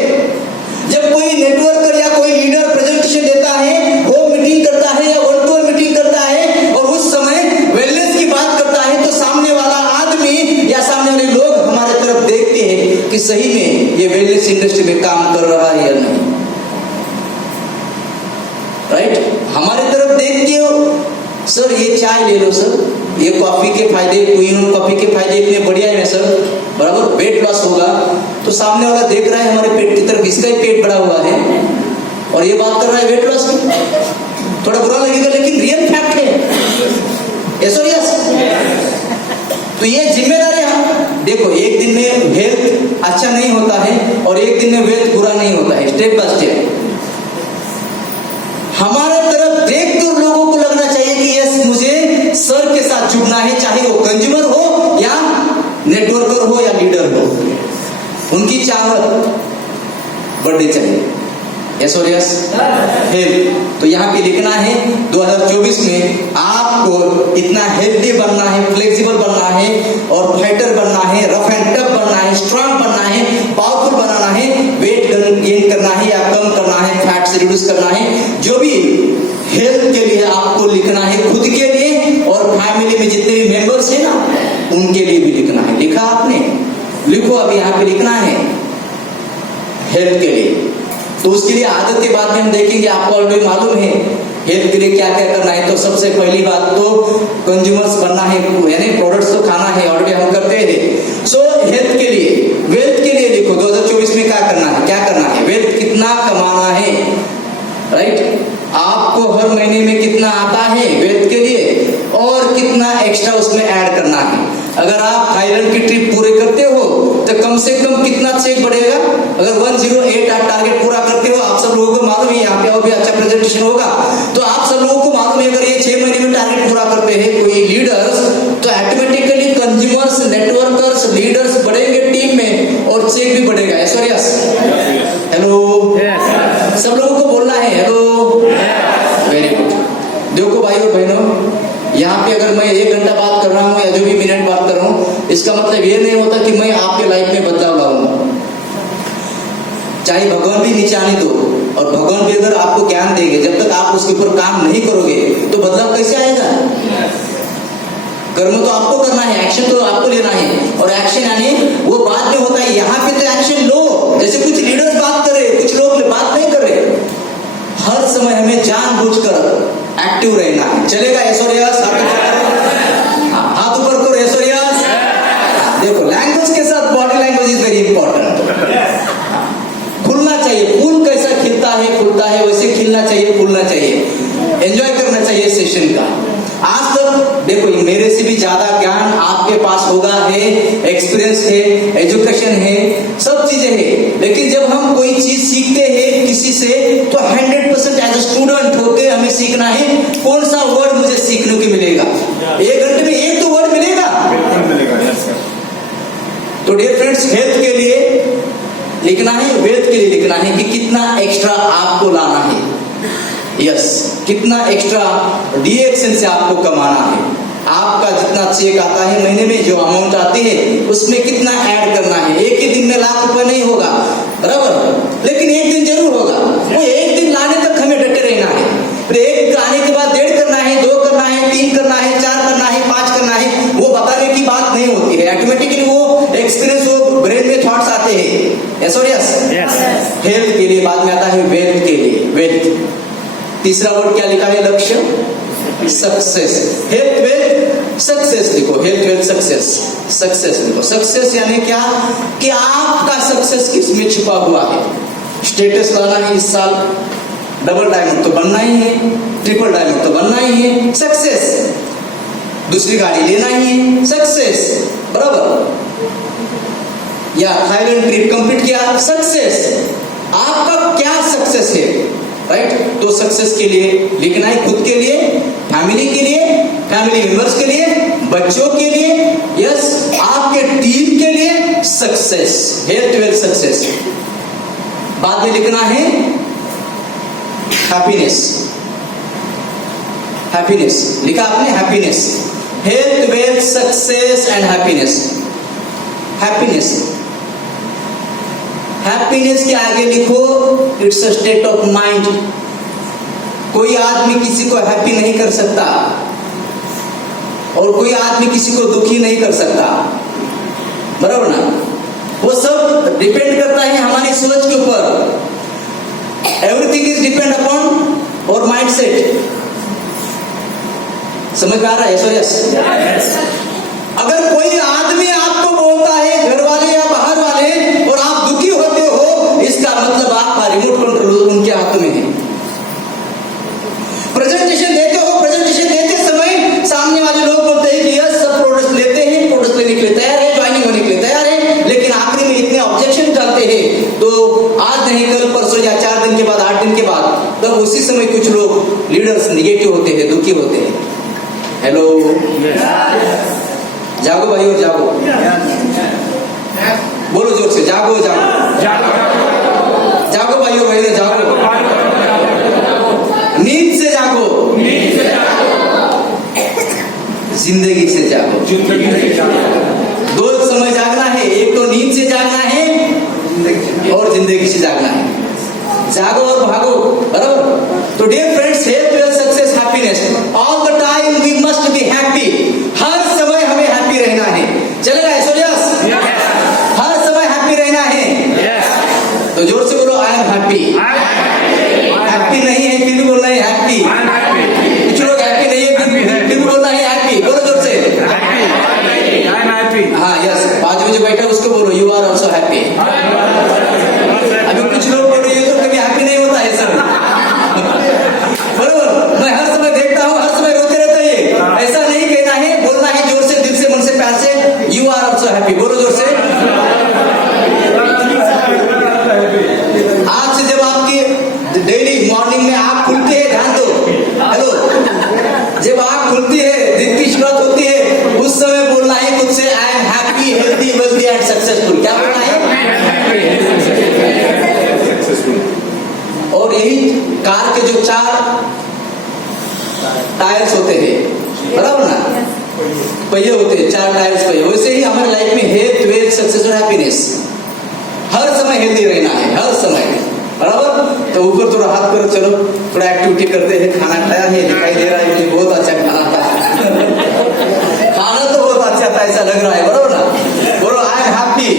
जब कोई नेटवर्कर या कोई लीडर प्रेजेंटेशन देता है, होम मीटिंग करता है या वन टू वन मीटिंग करता है और उस समय वेलनेस की बात करता है, तो सामने वाला आदमी या सामने वाले लोग हमारे तरफ देखते हैं कि सही में ये वेलनेस इंडस्ट्री में काम कर रहा है या नहीं। राइट? हमारे तरफ देख के सर ये चाय ले लो सर, ये कॉफी के फायदे, क्वीन कॉफी के फायदे इतने बढ़िया है सर, बराबर वेट लॉस होगा। तो सामने वाला देख रहा है हमारे पेट की तरफ, इसका ही पेट बड़ा हुआ है और ये बात कर रहा है वेट लॉस की। थोड़ा बुरा लगेगा लेकिन रियल फैक्ट है। यस और यस? तो ये जिम्मेदारी है। देखो, एक दिन में हेल्थ अच्छा नहीं होता है और एक दिन में वेल्थ बुरा नहीं होता है, स्टेप बाय स्टेप। हमारे तरफ देखकर लोगों को लगना चाहिए कि यस, मुझे सर के साथ जुड़ना है, चाहे वो कंज्यूमर हो या नेटवर्कर हो या लीडर हो, उनकी चाहत बढ़नी चाहिए। यस और यस? हेल्थ, तो यहाँ पे लिखना है 2024 में आपको इतना हेल्दी बनना है, फ्लेक्सिबल बनना है और फाइटर बनना है, रफ एंड टफ बनना है, स्ट्रांग बनना है, पावरफुल बनाना है, वेट गेन करना है या कम करना है, फैट से रिड्यूस करना है। जो भी हेल्थ के लिए आपको लिखना है, खुद के लिए और फैमिली में जितने भी मेंबर्स हैं ना, उनके लिए भी लिखना है। लिखा आपने? लिखो, अभी यहाँ पे लिखना है हेल्थ के लिए। तो उसके लिए आदत के बाद में हम देखेंगे, आपको ऑलरेडी मालूम है हेल्थ के लिए क्या क्या करना है। तो सबसे पहली बात तो कंज्यूमर्स बनना है, यानी प्रोडक्ट्स तो खाना है, ऑलरेडी हम करते हैं। सो हेल्थ के लिए, वेल्थ के लिए लिखो 2024 में क्या करना है, क्या करना है, वेल्थ कितना कमाना है। राइट? आपको हर महीने में कितना आता है वेल्थ के लिए और कितना एक्स्ट्रा उसमें ऐड करना है। अगर आप थाईलैंड की ट्रिप पूरे करते हो तो कम से कम कितना चेक बढ़ेगा। अगर 108 आप टारगेट पूरा करते हो, आप सब लोगों को मालूम है, यहाँ पे और भी अच्छा प्रेजेंटेशन होगा, तो आप सब लोगों को मालूम है अगर ये 6 महीने में टारगेट पूरा करते हैं कोई लीडर्स, तो ऑटोमेटिकली कंज्यूमर्स, नेटवर्कर्स, लीडर्स बढ़ेंगे टीम में और चेक भी बढ़ेगा। यस और यस? हेलो, सब लोगों को बोलना है हेलो। Very good. देखो भाई और बहनों, यहाँ पे अगर मैं 1 घंटा बात कर रहा हूँ या जो भी मिनट बात कर रहा हूँ, इसका मतलब ये नहीं होता कि मैं आपके लाइफ में बदलाव लाऊंगा। चाहे भगवान भी नीचे आने दो और भगवान भी अगर आपको ज्ञान देंगे, जब तक आप उसके ऊपर काम नहीं करोगे तो बदलाव कैसे आएगा? कर्म तो आपको करना है, एक्शन तो आपको लेना है, और एक्शन यानी वो बाद में होता है। यहाँ पे तो एक्शन लो। जैसे कुछ लीडर्स बात कर रहे, कुछ लोग बात नहीं कर रहे। हर समय हमें जानबूझकर एक्टिव रहना है। चलेगा? यस और यस? हाथ ऊपर करो। यस और यस? देखो, लैंग्वेज के साथ body language is very important. खुलना चाहिए। फूल कैसा खिलता है, खुलता है, वैसे खिलना चाहिए, फूलना चाहिए, एंजॉय करना चाहिए सेशन का। आज तक देखो, मेरे से भी ज्यादा ज्ञान आपके पास होगा, है एक्सपीरियंस है, एजुकेशन है, सब चीजें हैं, लेकिन जब हम कोई चीज सीखते हैं किसी से तो 100% एज ए स्टूडेंट होकर हमें सीखना है। कौन सा वर्ड मुझे सीखने को मिलेगा? 1 घंटे में 1 तो वर्ड मिलेगा। तो डियर फ्रेंड्स, हेल्थ के लिए लिखना है, वेल्थ के लिए लिखना है कि कितना एक्स्ट्रा आपको लाना है। यस, कितना एक्स्ट्रा डीएक्शन से आपको कमाना है। आपका जितना चेक आता है महीने में, जो अमाउंट आती है उसमें कितना ऐड करना है। एक ही दिन में लाख रुपए नहीं होगा, बराबर, लेकिन एक दिन जरूर होगा। वो एक दिन लाने तक हमें डटे रहना है। फिर 1 आने के बाद 1.5 करना है, 2 करना है, 3 करना है, 4 करना है, 5 करना है। वो बताने की बात नहीं होती है, ऑटोमेटिकली वो एक्सपीरियंस, वो ब्रेन में थॉट्स आते हैं। यस और यस? हेल्थ के लिए बाद में आता है वेल्थ के लिए। वेल्थ, तीसरा वर्ड क्या लिखा है? लक्ष्य, सक्सेस। हेल्थ, वेल्थ, सक्सेस लिखो। हेल्थ, वेल्थ, सक्सेस, सक्सेस लिखो। सक्सेस यानी क्या? कि आपका सक्सेस किसमें छुपा हुआ है। स्टेटस लाना है इस साल, डबल डायमंड तो बनना ही है, ट्रिपल डायमंड तो बनना ही है, सक्सेस। दूसरी गाड़ी लेना ही है, सक्सेस, बराबर। या थाईलैंड ट्रिप कंप्लीट किया, सक्सेस। आपका क्या सक्सेस है, राइट? तो सक्सेस के लिए लिखना है, खुद के लिए, फैमिली के लिए, फैमिली मेंबर्स के लिए, बच्चों के लिए, यस, आपके टीम के लिए सक्सेस, हेल्थ वेल्थ सक्सेस। बाद में लिखना है हैप्पीनेस, हैप्पीनेस लिखा आपने, happiness, health wealth success and happiness. Happiness, happiness के आगे लिखो it's a state of mind. कोई आदमी किसी को हैप्पी नहीं कर सकता और कोई आदमी किसी को दुखी नहीं कर सकता, बराबर ना? वो सब डिपेंड करता है हमारी सोच के ऊपर। एवरीथिंग इज डिपेंड अपॉन और माइंड सेट। समझ में आ रहा है? यस। अगर कोई आदमी आपको बोलता है, घर वाले या बाहर वाले, और आप दुखी होते हो, इसका मतलब आपका रिमोट कंट्रोल उनके हाथों में है। प्रेजेंटेशन देते हो, प्रेजेंटेशन देते समय सामने वाले लोग बोलते हैं कि यस सब प्रोडक्ट लेते हैं, प्रोडक्ट लेने के लिए तैयार है, ज्वाइनिंग होने के लिए तैयार है, लेकिन आखिरी में इतने ऑब्जेक्शन डालते हैं, तो आज नहीं कल परसों या 4 दिन के बाद, 8 दिन के बाद, तब उसी समय कुछ लोग लीडर्स निगेटिव होते हैं, दुखी होते हैं। हेलो, जागो भाई और जागो, बोलो जोर से, जागो जागो जागो भाई और बहनों, जागो, नींद से जागो, जिंदगी से जागो। दो समय जागना है, एक तो नींद से जागना है और जिंदगी से जागना है। जागो और भागो, बराबर? तो dear friends, health wealth success happiness, all the time we must be happy. हर समय हमें हैप्पी रहना है, चलेगा? यस, हर समय हैप्पी रहना है। तो जोर से बोलो, आई एम हैप्पी। हैप्पी नहीं है फिर भी बोलना है हैप्पी। कुछ लोग हैप्पी नहीं है फिर भी बोलना है हैप्पी। बोलो जोर से, हाँ, यस। बाजू में जो बैठा उसको बोलो यू आर ऑल्सो हैप्पी। अभी कुछ लोग बोलो ये तो कभी हैप्पी नहीं होता है सर, बरोबर? मैं हर समय देखता हूँ, हर समय रोते रहता है। ऐसा नहीं कहना है, बोलना है जोर से, दिल से, मन से, प्यार से, यू आर ऑल्सो हैप्पी। बोलो जोर से। आज से जब आपकी डेली मॉर्निंग में आँख खुलती है, ध्यान दो, हेलो, जब आँख खुलती है, दिन की शुरुआत होती है, उस समय बोलना है खुद से, आई am happy, healthy, wealthy and successful. क्या बोलना है? और यही कार के जो 4 टायर्स होते हैं, बराबर ना? पहिए होते हैं, 4 टायर्स पहिए। वैसे ही हमारे लाइफ में हेल्थ वेल्थ सक्सेस और हैप्पीनेस, हर समय हेल्दी रहना है, हर समय, बराबर? तो ऊपर थोड़ा हाथ करो, चलो थोड़ा एक्टिविटी करते हैं। खाना खाया है, दिखाई दे रहा है मुझे बहुत अच्छा खाना था खाना तो बहुत अच्छा था, ऐसा लग रहा है, बराबर ना? बोलो, आई एम हैप्पी।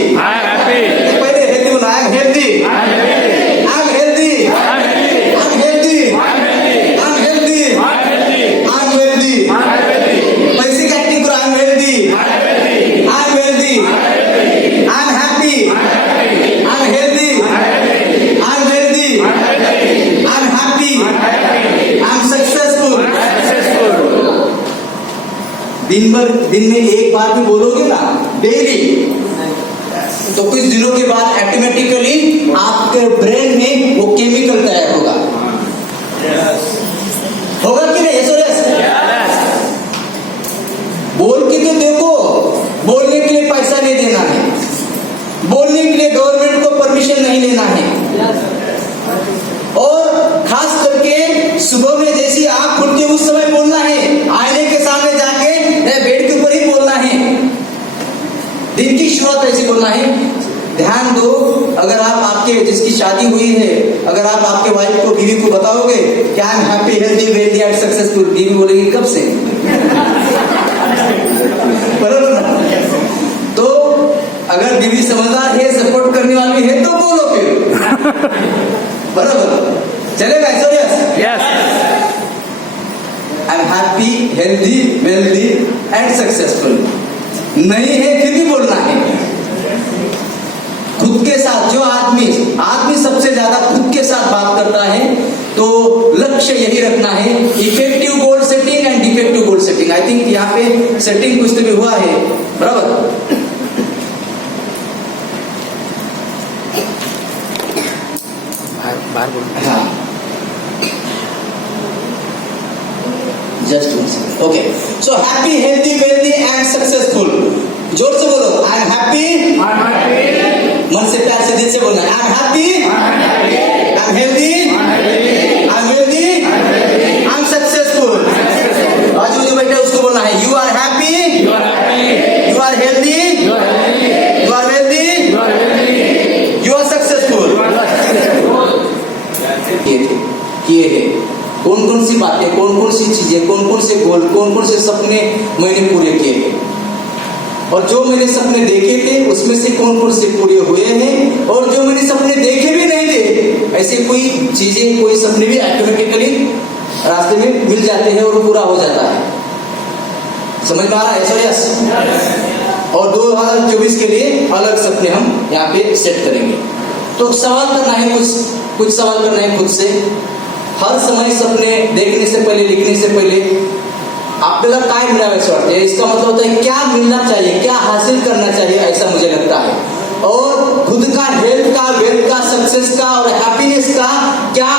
पहले हेल्दी बोलो, आई am healthy, I am healthy, I am healthy, I am healthy, I am healthy. पैसे की एक्टिंग करो, आई am healthy, I am healthy, I am happy, I am healthy, I am healthy, I am happy, I am successful. दिन में एक बार भी बोलोगे ना, daily, तो कुछ दिनों के बाद ऑटोमेटिकली आपके ब्रेन में वो केमिकल तैयार होगा। होगा कि नहीं? यस। बोल के तो देखो, बोलने के लिए पैसा नहीं देना है, बोलने के लिए गवर्नमेंट को परमिशन नहीं लेना है, और खास करके सुबह में जैसी आंख खुलती है उस समय बोलना है, आईने के सामने जाके बेड के ऊपर ही बोलना है। दिन की शुरुआत ऐसे बोलना है। ध्यान दो, अगर आप आपके जिसकी शादी हुई है, अगर आप आपके वाइफ को, बीवी को बताओगे कि आई am happy, healthy, wealthy and successful, बीवी बोलेगी कब से? बराबर ना? तो अगर बीवी समझदार है, सपोर्ट करने वाली है, तो बोलो फिर, बराबर? चलेगा? Yes. I am happy, healthy, wealthy and successful. नहीं है फिर भी बोलना है। खुद के साथ, जो आदमी सबसे ज्यादा खुद के साथ बात करता है, तो लक्ष्य यही रखना है, effective goal setting and defective goal setting. I think यहाँ पे सेटिंग कुछ तो भी हुआ है, बराबर? हाँ just okay so happy healthy wealthy and successful जोर से बोलो आई एम हैप्पी मन से प्यार से दिल से बोलना I am happy I am healthy I am wealthy I am successful बाजू में जो बैठे उसको बोलना है you are happy you are healthy you are wealthy you are successful किए थे कौन कौन सी बातें कौन कौन सी चीजें कौन कौन से गोल कौन कौन से सपने मैंने पूरे किए थे और जो मैंने सपने देखे थे उसमें से कौन कौन से पूरे हुए हैं और जो मैंने सपने देखे भी नहीं थे ऐसे कोई चीजें कोई सपने भी ऑटोमेटिकली रास्ते में मिल जाते हैं और पूरा हो जाता है समझ में आ रहा है सर यस और 2024 के लिए अलग सपने हम यहाँ पे सेट करेंगे तो सवाल करना है कुछ सवाल करना है खुद से हर समय सपने देखने से पहले लिखने से पहले आपल्याला काय मिळावे असं वाटतं इसका मतलब होता है क्या मिलना चाहिए क्या हासिल करना चाहिए ऐसा मुझे लगता है और खुद का हेल्थ का वेल्थ का सक्सेस का और हैप्पीनेस का क्या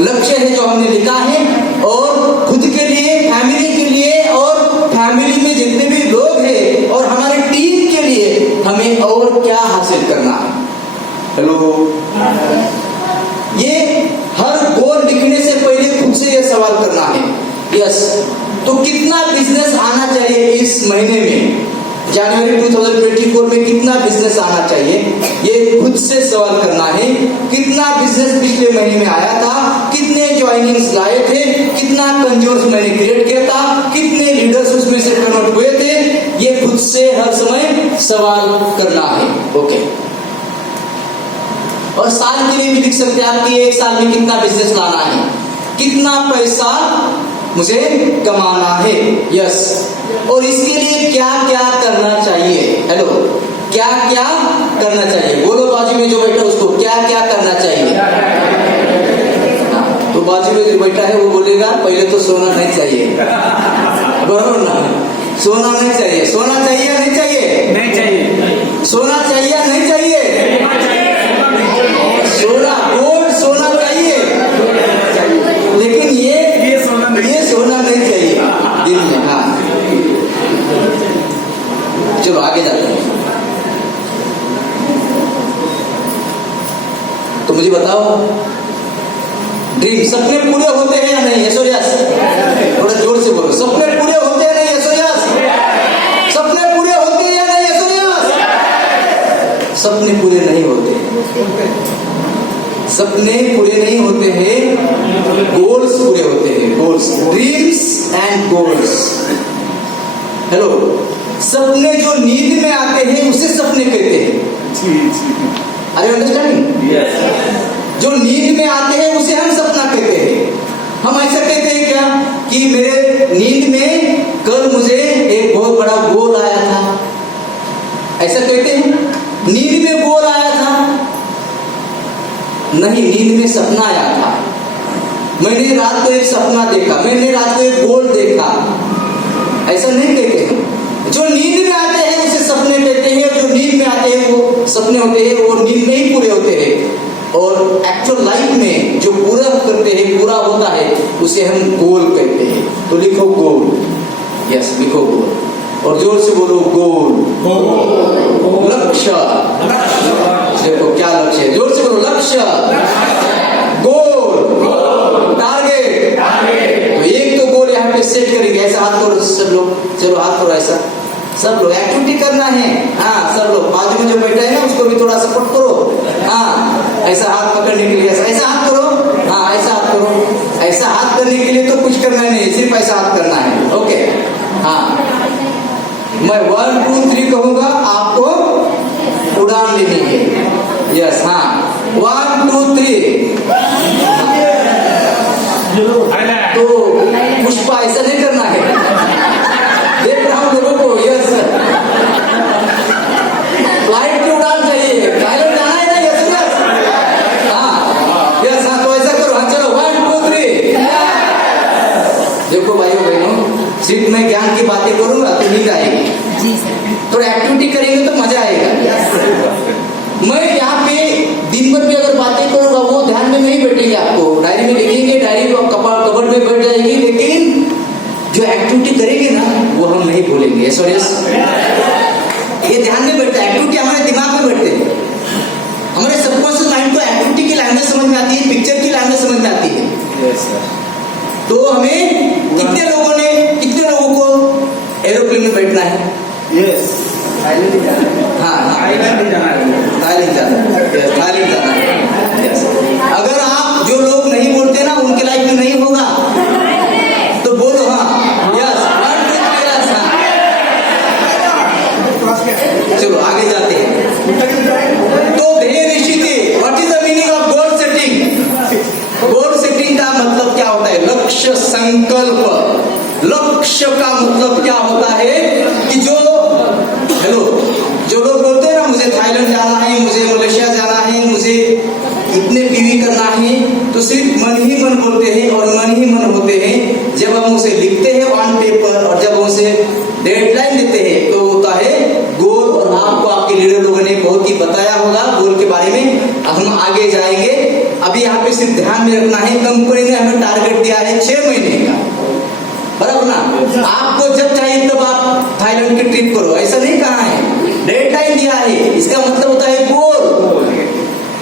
लक्ष्य है जो हमने लिखा है और खुद के लिए फैमिली के लिए और फैमिली में जितने भी लोग हैं और हमारे टीम के लिए हमें और क्या हासिल करना है हेलो ये हर गोल लिखने से पहले खुद से यह सवाल करना है यस तो कितना बिजनेस आना चाहिए इस महीने में जनवरी 2024 में कितना बिजनेस आना चाहिए ये खुद से सवाल करना है कितना बिजनेस पिछले महीने में आया था कितने ज्वाइनिंग्स लाए थे कितना कंज्यूमर्स मैंने क्रिएट किया था कितने लीडर्स उसमें से कन्वर्ट हुए थे ये खुद से हर समय सवाल करना है ओके और साल के लिए भी लिख सकते हैं आपकी एक साल में कितना बिजनेस लाना है कितना पैसा मुझे कमाना है यस और इसके लिए क्या क्या करना चाहिए हेलो क्या क्या करना चाहिए बोलो बाजू में जो बैठा उसको क्या क्या करना चाहिए तो बाजू में जो बैठा है वो बोलेगा पहले तो सोना नहीं चाहिए बराबर ना सोना नहीं चाहिए सोना चाहिए या नहीं चाहिए नहीं चाहिए सोना चाहिए या नहीं चाहिए सोना गोल्ड सोना चाहिए लेकिन ये सोना नहीं चाहिए दिल में हाँ चलो आगे जाते हैं तो मुझे बताओ ड्रीम सपने पूरे होते हैं या नहीं यशोर्यास थोड़ा जोर से बोलो सपने पूरे होते हैं नहीं यशोर्यास सपने पूरे होते हैं या नहीं यशोर्यास सपने पूरे नहीं होते सपने पूरे नहीं होते हैं गोल्स पूरे होते हैं goals dreams and goals hello सपने जो नींद में आते हैं उसे सपने कहते हैं अरे अंडरस्टैंडिंग जो नींद में आते हैं उसे हम सपना कहते हैं हम ऐसा कहते हैं क्या कि मेरे नींद में कल मुझे एक बहुत बड़ा गोल आया था ऐसा कहते हैं नींद में गोल आया था नहीं नींद में सपना आया था मैंने रात को एक सपना देखा मैंने रात को एक गोल देखा ऐसा नहीं कहते जो नींद में आते हैं उसे सपने कहते हैं जो नींद में आते हैं वो सपने होते हैं वो नींद में ही पूरे होते हैं और एक्चुअल लाइफ में जो पूरा करते हैं पूरा होता है उसे हम गोल कहते हैं तो लिखो गोल यस लिखो गोल और जोर से बोलो गोल लक्ष्य देखो क्या लक्ष्य है जोर से बोलो लक्ष्य गोल टारगेट तो एक तो गोल यहाँ पे सेट करेंगे ऐसा हाथ करो सब लोग चलो हाथ करो ऐसा सब लोग एक्टिविटी करना है हाँ सब लोग बाजू में जो बैठा है ना उसको भी थोड़ा सपोर्ट करो हाँ ऐसा हाथ पकड़ने के लिए ऐसा हाथ करो हाँ ऐसा हाथ करो ऐसा हाथ करने के लिए तो कुछ करना नहीं सिर्फ ऐसा हाथ करना है ओके हाँ मैं 1 2 3 कहूंगा आपको उड़ान लेनी है यस हाँ 1 2 3 तो पुष्पा ऐसा नहीं करना है देख रहा हूं लोगों को यस फ्लाइट की उड़ान चाहिए पायलट जाना है ना यस हाँ तो ऐसा करो हाँ चलो 1 2 3 देखो भाइयों बहनों सिर्फ मैं ज्ञान की बातें करूंगा तो नींद आएगी जी सर थोड़ा एक्टिविटी करेंगे तो मजा आएगा मैं यहाँ पे दिन भर भी अगर बातें करूंगा वो ध्यान में नहीं बैठेंगे सॉरी, ये ध्यान में बैठता है, एक्टिविटी हमारे दिमाग में बैठते हैं, हमारे सबकॉन्शियस माइंड को एक्टिविटी की लैंग्वेज समझ में आती है, पिक्चर की लैंग्वेज समझ में आती है। तो हमें कितने लोगों को एरोप्लेन में बैठना है? हाँ, थाईलैंड जाना है। Yes. अगर आप जो लोग नहीं बोलते ना उनके लाइफ में नहीं होगा तो बोलो हाँ, यस, चलो आगे जाते हैं। तो ध्येय निश्चित है। What is the meaning of goal setting? Goal setting का मतलब क्या होता है? लक्ष्य संकल्प। लक्ष्य का मतलब क्या होता है कि जो लोग बोलते हैं ना, मुझे थाईलैंड जाना है, मुझे मलेशिया जाना है, मुझे इतने पीवी करना है, तो सिर्फ मन ही मन बोलते हैं और मन ही मन होते हैं। जब हम उसे लिखते हैं ऑन पेपर और जब हम उसे डेडलाइन देते हैं तो होता है गोल। और आपको आपके लीडर लोगों ने बहुत ही बताया होगा गोल के बारे में। अब हम आगे जाएंगे। अभी यहाँ पे सिर्फ ध्यान में रखना है, कंपनी ने हमें टारगेट दिया है 6 महीने का, बराबर ना? आपको जब चाहिए तब आप थाईलैंड की ट्रिप करो, ऐसा नहीं कहा है। डेडलाइन दिया है, इसका मतलब होता है गोल।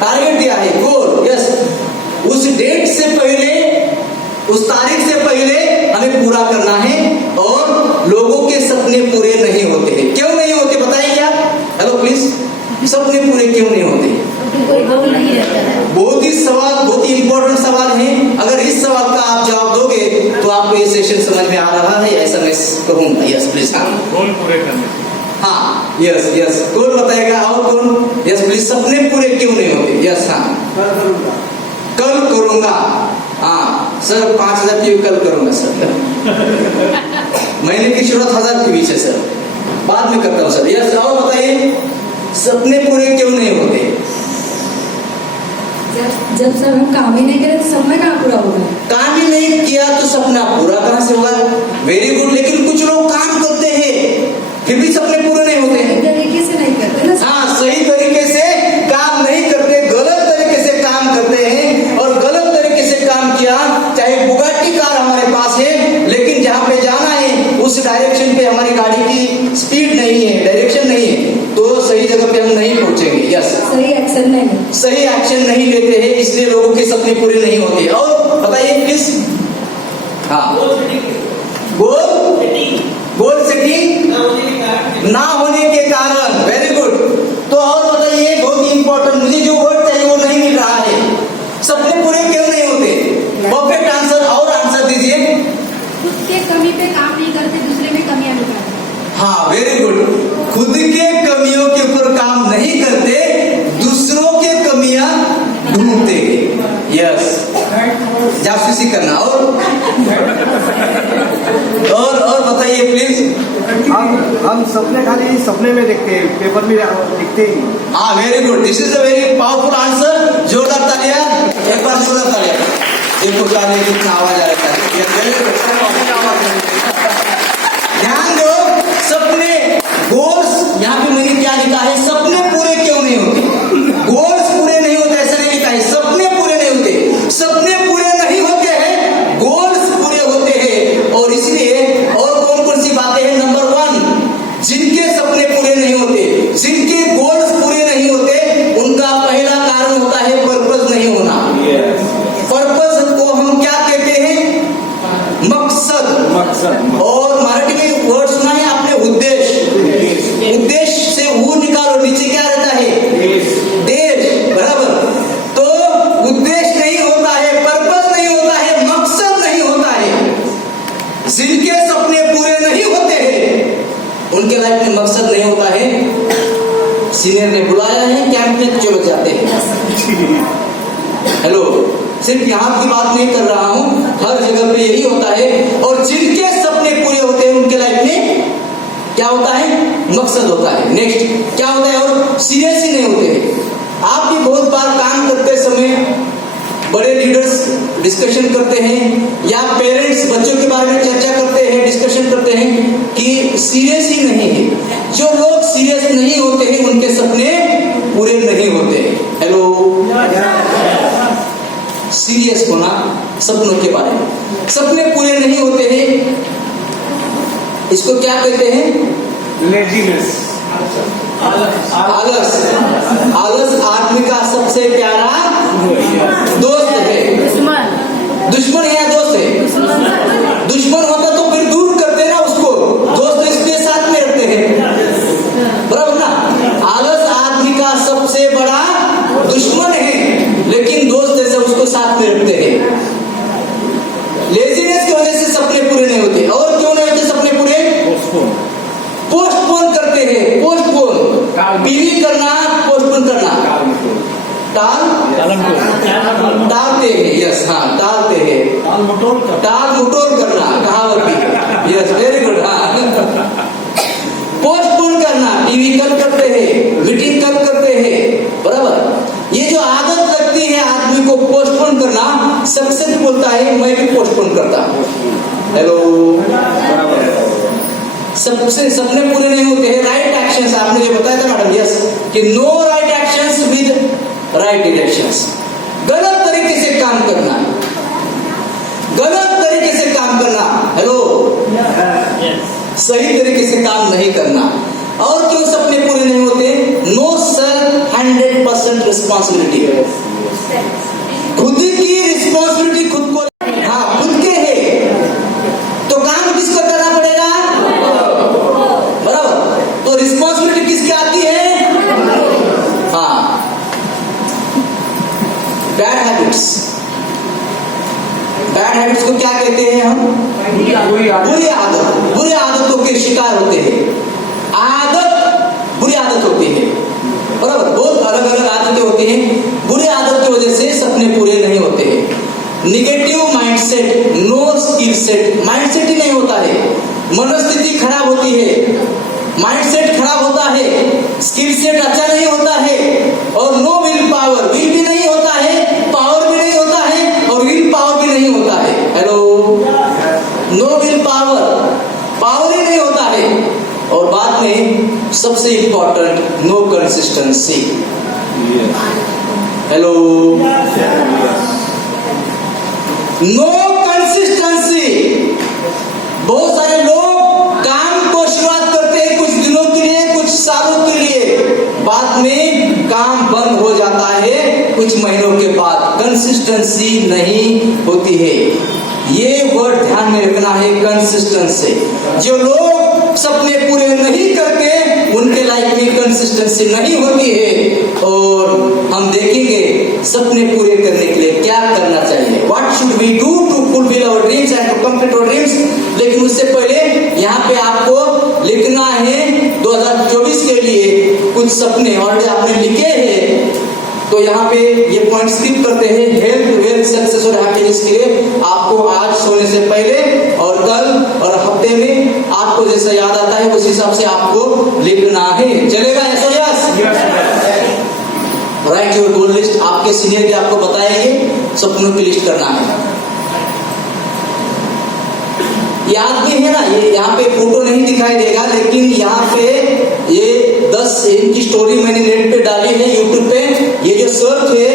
टारगेट दिया है, गोल, यस। उस डेट से पहले, उस तारीख से पहले हमें पूरा करना है। और लोगों के सपने पूरे नहीं होते हैं। क्यों नहीं होते बताइए क्या? हेलो प्लीज, सपने पूरे क्यों नहीं होते? बहुत ही इंपॉर्टेंट सवाल है। अगर इस सवाल का आप जवाब दोगे तो आपको ये सेशन समझ में आ रहा है, ऐसा मैं कहूंगा। Yes please. हाँ, गोल पूरे करने। हाँ, यस, कौन बताएगा? और कौन? Yes please. सपने पूरे क्यों नहीं होते? यस, हाँ, कल करूंगा। हाँ सर, 5,000 की कल करूंगा सर। महीने की शुरुआत 1000 के बीच है सर, बाद में करता हूँ सर। यस, और बताइए सपने पूरे क्यों नहीं होते? जब सर हम काम ही नहीं करें तो सपना कहाँ पूरा होगा? काम ही नहीं किया तो सपना पूरा कहाँ से होगा? Very good. लेकिन कुछ लोग काम करते हैं फिर भी सपने पूरे नहीं होते हैं। तरीके से नहीं करते ना। हाँ, सही तरीके से काम नहीं करते, गलत तरीके से काम करते हैं। और गलत तरीके से काम किया, चाहे बुगाटी कार हमारे पास है, लेकिन जहाँ पे जाना है उस डायरेक्शन पे हमारी गाड़ी की स्पीड नहीं है, डायरेक्शन नहीं है, तो सही जगह पे हम नहीं पहुंचेंगे। यस, सही एक्शन नहीं लेते हैं, इसलिए लोगों के सपने पूरे नहीं होते। और बताइए प्लीज। हाँ, गोल सेटिंग ना होने के कारण। Very good. तो और बताइए, बहुत ही इंपॉर्टेंट, मुझे जो वर्ड चाहिए वो नहीं मिल रहा है। सपने पूरे क्यों नहीं होते? Perfect answer. और आंसर दीजिए। खुद के कमी पे काम नहीं करते, दूसरे में कमियां निकालते। हाँ, वेरी गुड। खुद के कमियों के ऊपर काम नहीं करते, दूसरों के कमियां ढूंढते। यस, जासूसी करना। और बताइए प्लीज। हम सपने खाली सपने में देखते हैं, पेपर में लिखते ही। हाँ, very good. This is a very powerful answer. जोरदार तालियां, एक बार जोरदार तालियां। देखो तालियां कितना आवाज आ रहा है। ध्यान दो, सपने, गोल्स, यहाँ पे मैंने क्या लिखा है? सपने पूरे क्यों नहीं होते? गोल्स पूरे नहीं होते ऐसा नहीं लिखा है, सपने पूरे नहीं होते। सपने पूरे नहीं होते हैं, गोल्स पूरे होते हैं। और इसलिए और कौन कौन सी बातें हैं? नंबर 1, जिनके सपने पूरे नहीं होते, जिनके गोल्स पूरे नहीं होते, उनका पहला कारण होता है पर्पस नहीं होना। पर्पस को हम क्या कहते हैं? मकसद। और मराठी में वर्ड सुना है आपने? उद्देश्य। उद्देश्य से वो निकालो, नीचे क्या रहता है? देश, बराबर। तो उद्देश्य नहीं होता है, पर्पस नहीं होता है, मकसद नहीं होता है। जिनके सपने पूरे नहीं होते हैं उनके लाइफ में मकसद नहीं होता है। सीनियर ने बुलाया है कैंप में, चलो जाते हैं। हेलो, सिर्फ यहाँ की बात नहीं कर रहा हूँ, हर जगह पे यही होता है। और जिनके सपने पूरे होते हैं उनके लाइफ में क्या होता है? मकसद होता है। नेक्स्ट क्या होता है? और सीरियस ही नहीं होते हैं। आप भी बहुत बार काम करते समय बड़े लीडर्स डिस्कशन करते हैं, या पेरेंट्स बच्चों के बारे में चर्चा करते हैं, डिस्कशन करते हैं कि सीरियस ही नहीं है। जो लोग सीरियस नहीं होते हैं उनके सपने पूरे नहीं होते। हेलो, सीरियस होना सपनों के बारे में। सपने पूरे नहीं होते हैं, इसको क्या कहते हैं? लेजीनेस आलस आलस आदमी का सबसे प्यारा दोस्त है। दुश्मन है या दोस्त है? दुश्मन होता तो फिर दूर करते ना उसको, दोस्त इसलिए साथ में रखते हैं, बराबर ना। आलस आदमी का सबसे बड़ा दुश्मन है, लेकिन दोस्त जैसे उसको साथ में रखते हैं। लेजीनेस की वजह से सपने पूरे नहीं होते। और क्यों नहीं होते सपने पूरे? पोस्टपोन करते हैं। पोस्टपोन पीवी करना, पोस्टपोन करना, टालते हैं। यस, हाँ, टालते हैं। टाल मटोल करना, कहावत भी। Yes, very good. हाँ, पोस्टपोन करना, टीवी कल करते हैं, मीटिंग कल करते हैं, बराबर। ये जो आदत लगती है आदमी को पोस्टपोन करना, सक्सेस बोलता है मैं भी पोस्टपोन करता हूँ। हेलो, सबसे सपने पूरे नहीं होते हैं। राइट एक्शंस, आपने जो बताया था मैडम, यस, कि no right actions with right directions. गलत तरीके से काम करना, गलत तरीके से काम करना, हेलो, सही तरीके से काम नहीं करना। और क्यों सपने पूरे नहीं होते? No self 100% responsibility. खुद की रिस्पॉन्सिबिलिटी खुद को, हाँ, खुद के है तो काम किसको करना पड़ेगा? बराबर। तो रिस्पॉन्सिबिलिटी किसकी आती है? हाँ, बैड हैबिट्स। बैड हैबिट्स को क्या कहते हैं हम? बुरी आदत। बुरी आदतों के शिकार होते हैं। आदत बुरी आदत होती है, बराबर। बहुत अलग अलग आदतें होती हैं। बुरी आदत की वजह से सपने पूरे नहीं होते हैं। Negative mindset, no skill set. Mindset ही नहीं होता है, मनोस्थिति खराब होती है, माइंडसेट खराब होता है, स्किल सेट अच्छा नहीं होता है, और नो विल पावर। विल भी नहीं होता है, पावर भी नहीं होता है, और विल पावर भी नहीं होता है। Hello, no will power, power ही नहीं होता है। और बाद में सबसे important, no consistency. Hello, no consistency. बहुत सारे लोग काम को शुरुआत करते हैं कुछ दिनों के लिए, कुछ सालों के लिए, बाद में काम बंद हो जाता है कुछ महीनों के बाद। कंसिस्टेंसी नहीं होती है। ये वर्ड ध्यान में रखना है, कंसिस्टेंसी। जो लोग सपने पूरे नहीं करते उनके लाइफ में कंसिस्टेंसी नहीं होती है। और हम देखेंगे सपने पूरे करने के लिए क्या करना चाहिए। What should we do to fulfil our dreams and to complete our dreams. लेकिन उससे पहले यहाँ पे आपको लिखना है 2024 के लिए कुछ सपने ऑलरेडी आपने लिखे हैं। तो यहाँ पे ये पॉइंट स्किप करते हैं। हेल्थ, वेल्थ, सक्सेस और हैप्पीनेस के लिए आपको आज सोने से पहले और कल और हफ्ते में आपको जैसा याद आता है उस हिसाब से आपको लिखना है। चलेगा ऐसा? Yes. Right your goal list. आपके सीनियर भी आपको बताएंगे, सपनों की लिस्ट करना है। याद भी है ना, ये यहाँ पे फोटो नहीं दिखाई देगा, लेकिन यहाँ पे ये 10 इनकी स्टोरी मैंने नेट पे डाली है यूट्यूब पे। ये जो सर थे,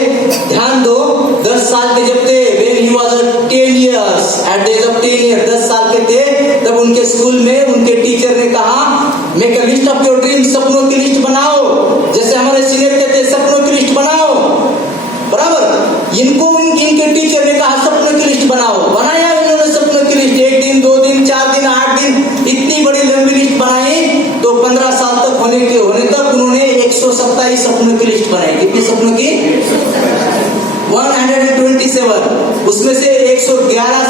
ध्यान दो, 10 साल के जब थे, when he was 10 years, at the age of 10 years, 10 साल के थे, तब उनके स्कूल में उनके टीचर ने कहा make a list of your dreams, सपनों की लिस्ट बनाओ। जैसे हमारे सीनियर कहते हैं सपनों की लिस्ट बनाओ, बराबर। इनको इनके टीचर ने कहा सपनों की लिस्ट बनाओ। बनाया उन्होंने सपनों की लिस्ट। 1 दिन, 2 दिन, 4 दिन, 8 दिन, इतनी बड़ी लंबी लिस्ट बनाई। तो 15 साल तक होने तक उन्होंने 127 सपनों की लिस्ट बनाई। कितनी सपनों की? 127। उसमें से 111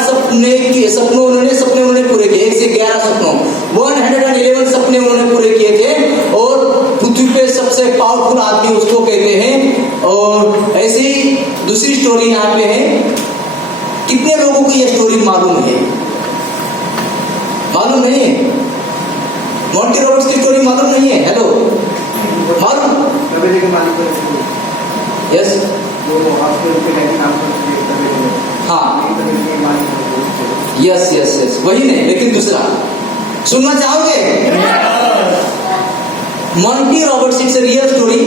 सपने उन्होंने पूरे किए। 1 से 11 सपनों, 111 सपने उन्होंने पूरे किए थे। और पृथ्वी पे सबसे पावरफुल आदमी उसको कहते हैं। और ऐसी दूसरी स्टोरी यहाँ पे है। कितने लोगों को यह स्टोरी मालूम है? मालूम नहीं है? मॉन्टी रॉबर्ट्स की स्टोरी मालूम नहीं है? हेलो, मालूम? यस, हाँ, यस यस यस, वही नहीं, लेकिन दूसरा सुनना चाहोगे? Monty Roberts, it's a real story.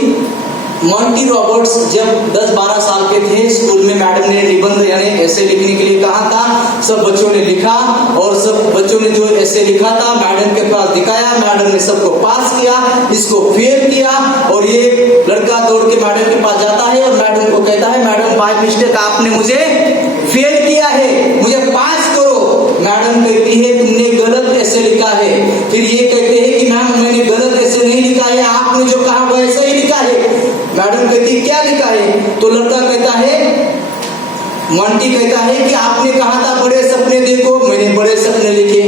Monty Roberts जब 10-12 साल के थे, स्कूल में मैडम ने निबंध यानी ऐसे लिखने के लिए कहा था। सब बच्चों ने लिखा और सब बच्चों ने जो ऐसे लिखा था मैडम के पास दिखाया। मैडम ने सबको पास किया, इसको फेल किया। और ये लड़का दौड़ के मैडम के पास जाता है और मैडम को कहता है, मैडम बाय मिस्टेक आपने मुझे फेल किया है, मुझे पास करो। मैडम कहती है तुमने गलत ऐसे लिखा है। फिर ये कहते हैं कि मैम मैंने गलत ऐसे नहीं लिखा है, आपने जो कहा वो ऐसा ही लिखा है। मैडम कहती है क्या लिखा है? तो लड़का कहता है, मॉन्टी कहता है कि आपने कहा था बड़े सपने देखो, मैंने बड़े सपने लिखे।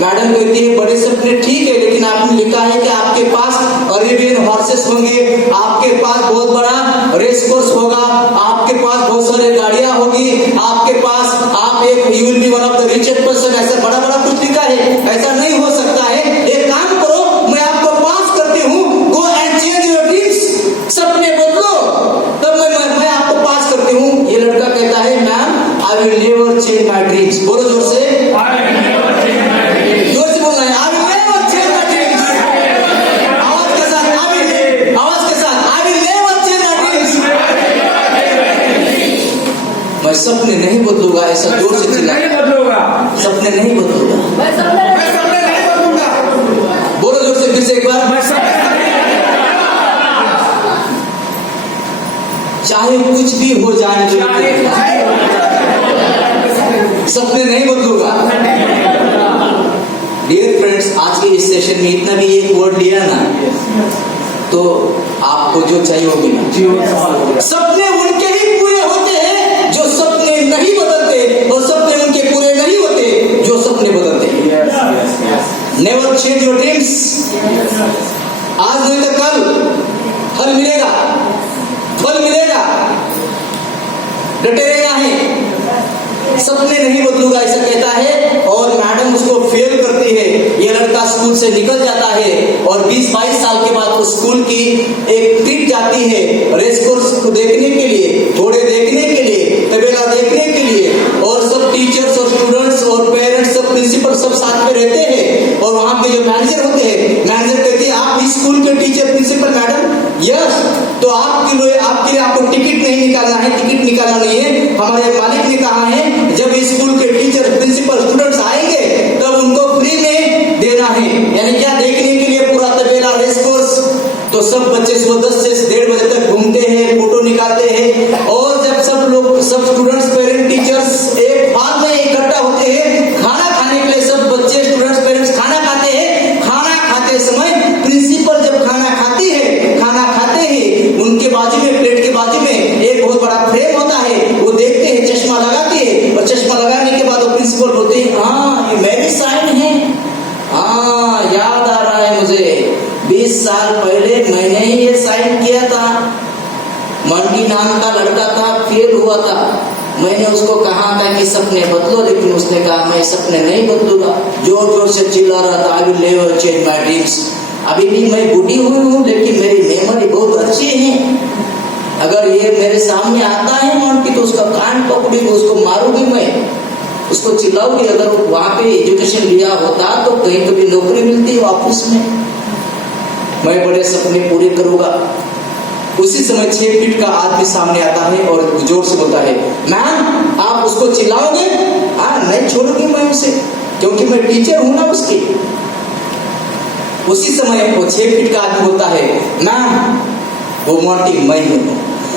मैडम कहती है बड़े सपने ठीक है, लेकिन आपने लिखा है कि आपके पास अरेबियन हॉर्सेस होंगे, आपके पास बहुत बड़ा रेस कोर्स होगा, आपके पास बहुत सारे गाड़ियां होगी, आपके पास आप एक you will be one of the richest person, ऐसा बड़ा बड़ा कुछ लिखा है। ऐसा नहीं हो सकता है। एक काम करो, मैं आपको पास करती हूँ, go and change your dreams, सपने बदलो, तब मैं आपको पास करती हूँ। ये लड़का कहता है ma'am I will never change my dreams. बोलो जोर से, जोर से बोलना है, आई will never change my dreams. आवाज के साथ, आई will never change my dreams. मैं सपने नहीं बदलूंगा, ऐसा जोर से चिल्ला, सपने नहीं बदलूंगा, बोलो जोर से फिर से एक बार, चाहे कुछ भी हो जाए, सपने नहीं बदलूंगा। डियर फ्रेंड्स, आज के इस सेशन में इतना भी एक वर्ड लिया ना तो आपको जो चाहिए वो मिला। सपने उनके ही पूरे होते हैं जो सपने नहीं बदलते, और सपने उनके पूरे नहीं होते जो सपने बदलते। Never change your dreams. आज नहीं तो कल फल मिलेगा, फल मिलेगा, डटे रहना है। सपने नहीं बदलूंगा ऐसा कहता है और मैडम उसको फेल करती है। ये लड़का स्कूल से निकल जाता है और 20-22 साल के बाद उस स्कूल की एक ट्रिप जाती है रेस कोर्स को देखने के लिए, घोड़े देखने के लिए, तबेला देखने के लिए। और सब टीचर्स और स्टूडेंट्स और पेरेंट्स सब प्रिंसिपल सब साथ में रहते हैं। और वहाँ के जो मैनेजर होते हैं, मैनेजर कहती है आप इस स्कूल के टीचर प्रिंसिपल मैडम? यस। तो आपके लिए आपको टिकट नहीं निकालना है, टिकट निकालना नहीं है। हमारे मालिक ने कहा है जब स्कूल के टीचर प्रिंसिपल स्टूडेंट्स आएंगे तब उनको फ्री में देना है, यानी क्या देखने के लिए पूरा तबेला रेस कोर्स। तो सब बच्चे सुबह 10 से 1:30 बजे तक घूमते हैं, फोटो निकालते हैं। और जब सब लोग, सब स्टूडेंट्स, पेरेंट, टीचर्स एक हॉल में इकट्ठा होते हैं खाना खाने के लिए, सब बच्चे, स्टूडेंट्स, पेरेंट्स खाना खाते हैं। खाना खाते समय प्रिंसिपल जब खाना खाती है, खाना खाते ही उनके बाजू में, प्लेट के बाजू में एक बहुत बड़ा फ्रेम होता है, वो देखते हैं, चश्मा लगाते हैं। और चश्मा लगाने के बाद वो प्रिंसिपल बोलते हैं हाँ ये मेरी साइन है, हाँ याद आ रहा है मुझे, 20 साल पहले मैंने ही ये साइन किया था। मंडी नाम का लड़का था, फेल हुआ था, मैंने उसको कहा था कि सपने बदलो, लेकिन उसने कहा मैं सपने नहीं बदलूंगा। जोर जोर से चिल्ला रहा था आई will never change my dreams. अभी भी मैं बूढ़ी हुई हूँ लेकिन मेरी मेमोरी बहुत अच्छी है। अगर ये मेरे सामने आता है मॉन्टी तो उसका कान पकड़ूंगी, उसको मारूंगी, मैं उसको चिल्लाऊंगी। अगर वहां पे एजुकेशन लिया होता तो कहीं कभी नौकरी मिलती ऑफिस में, मैं बड़े सपने पूरे करूंगा। उसी समय 6 फीट का आदमी सामने आता है और जोर से बोलता है मैम आप उसको चिल्लाओगे? हाँ नहीं छोड़ूंगी मैं उसे, क्योंकि मैं टीचर हूं ना उसकी। उसी समय वो 6 फीट का आदमी बोलता है मैम वो मॉन्टी मैं हूं।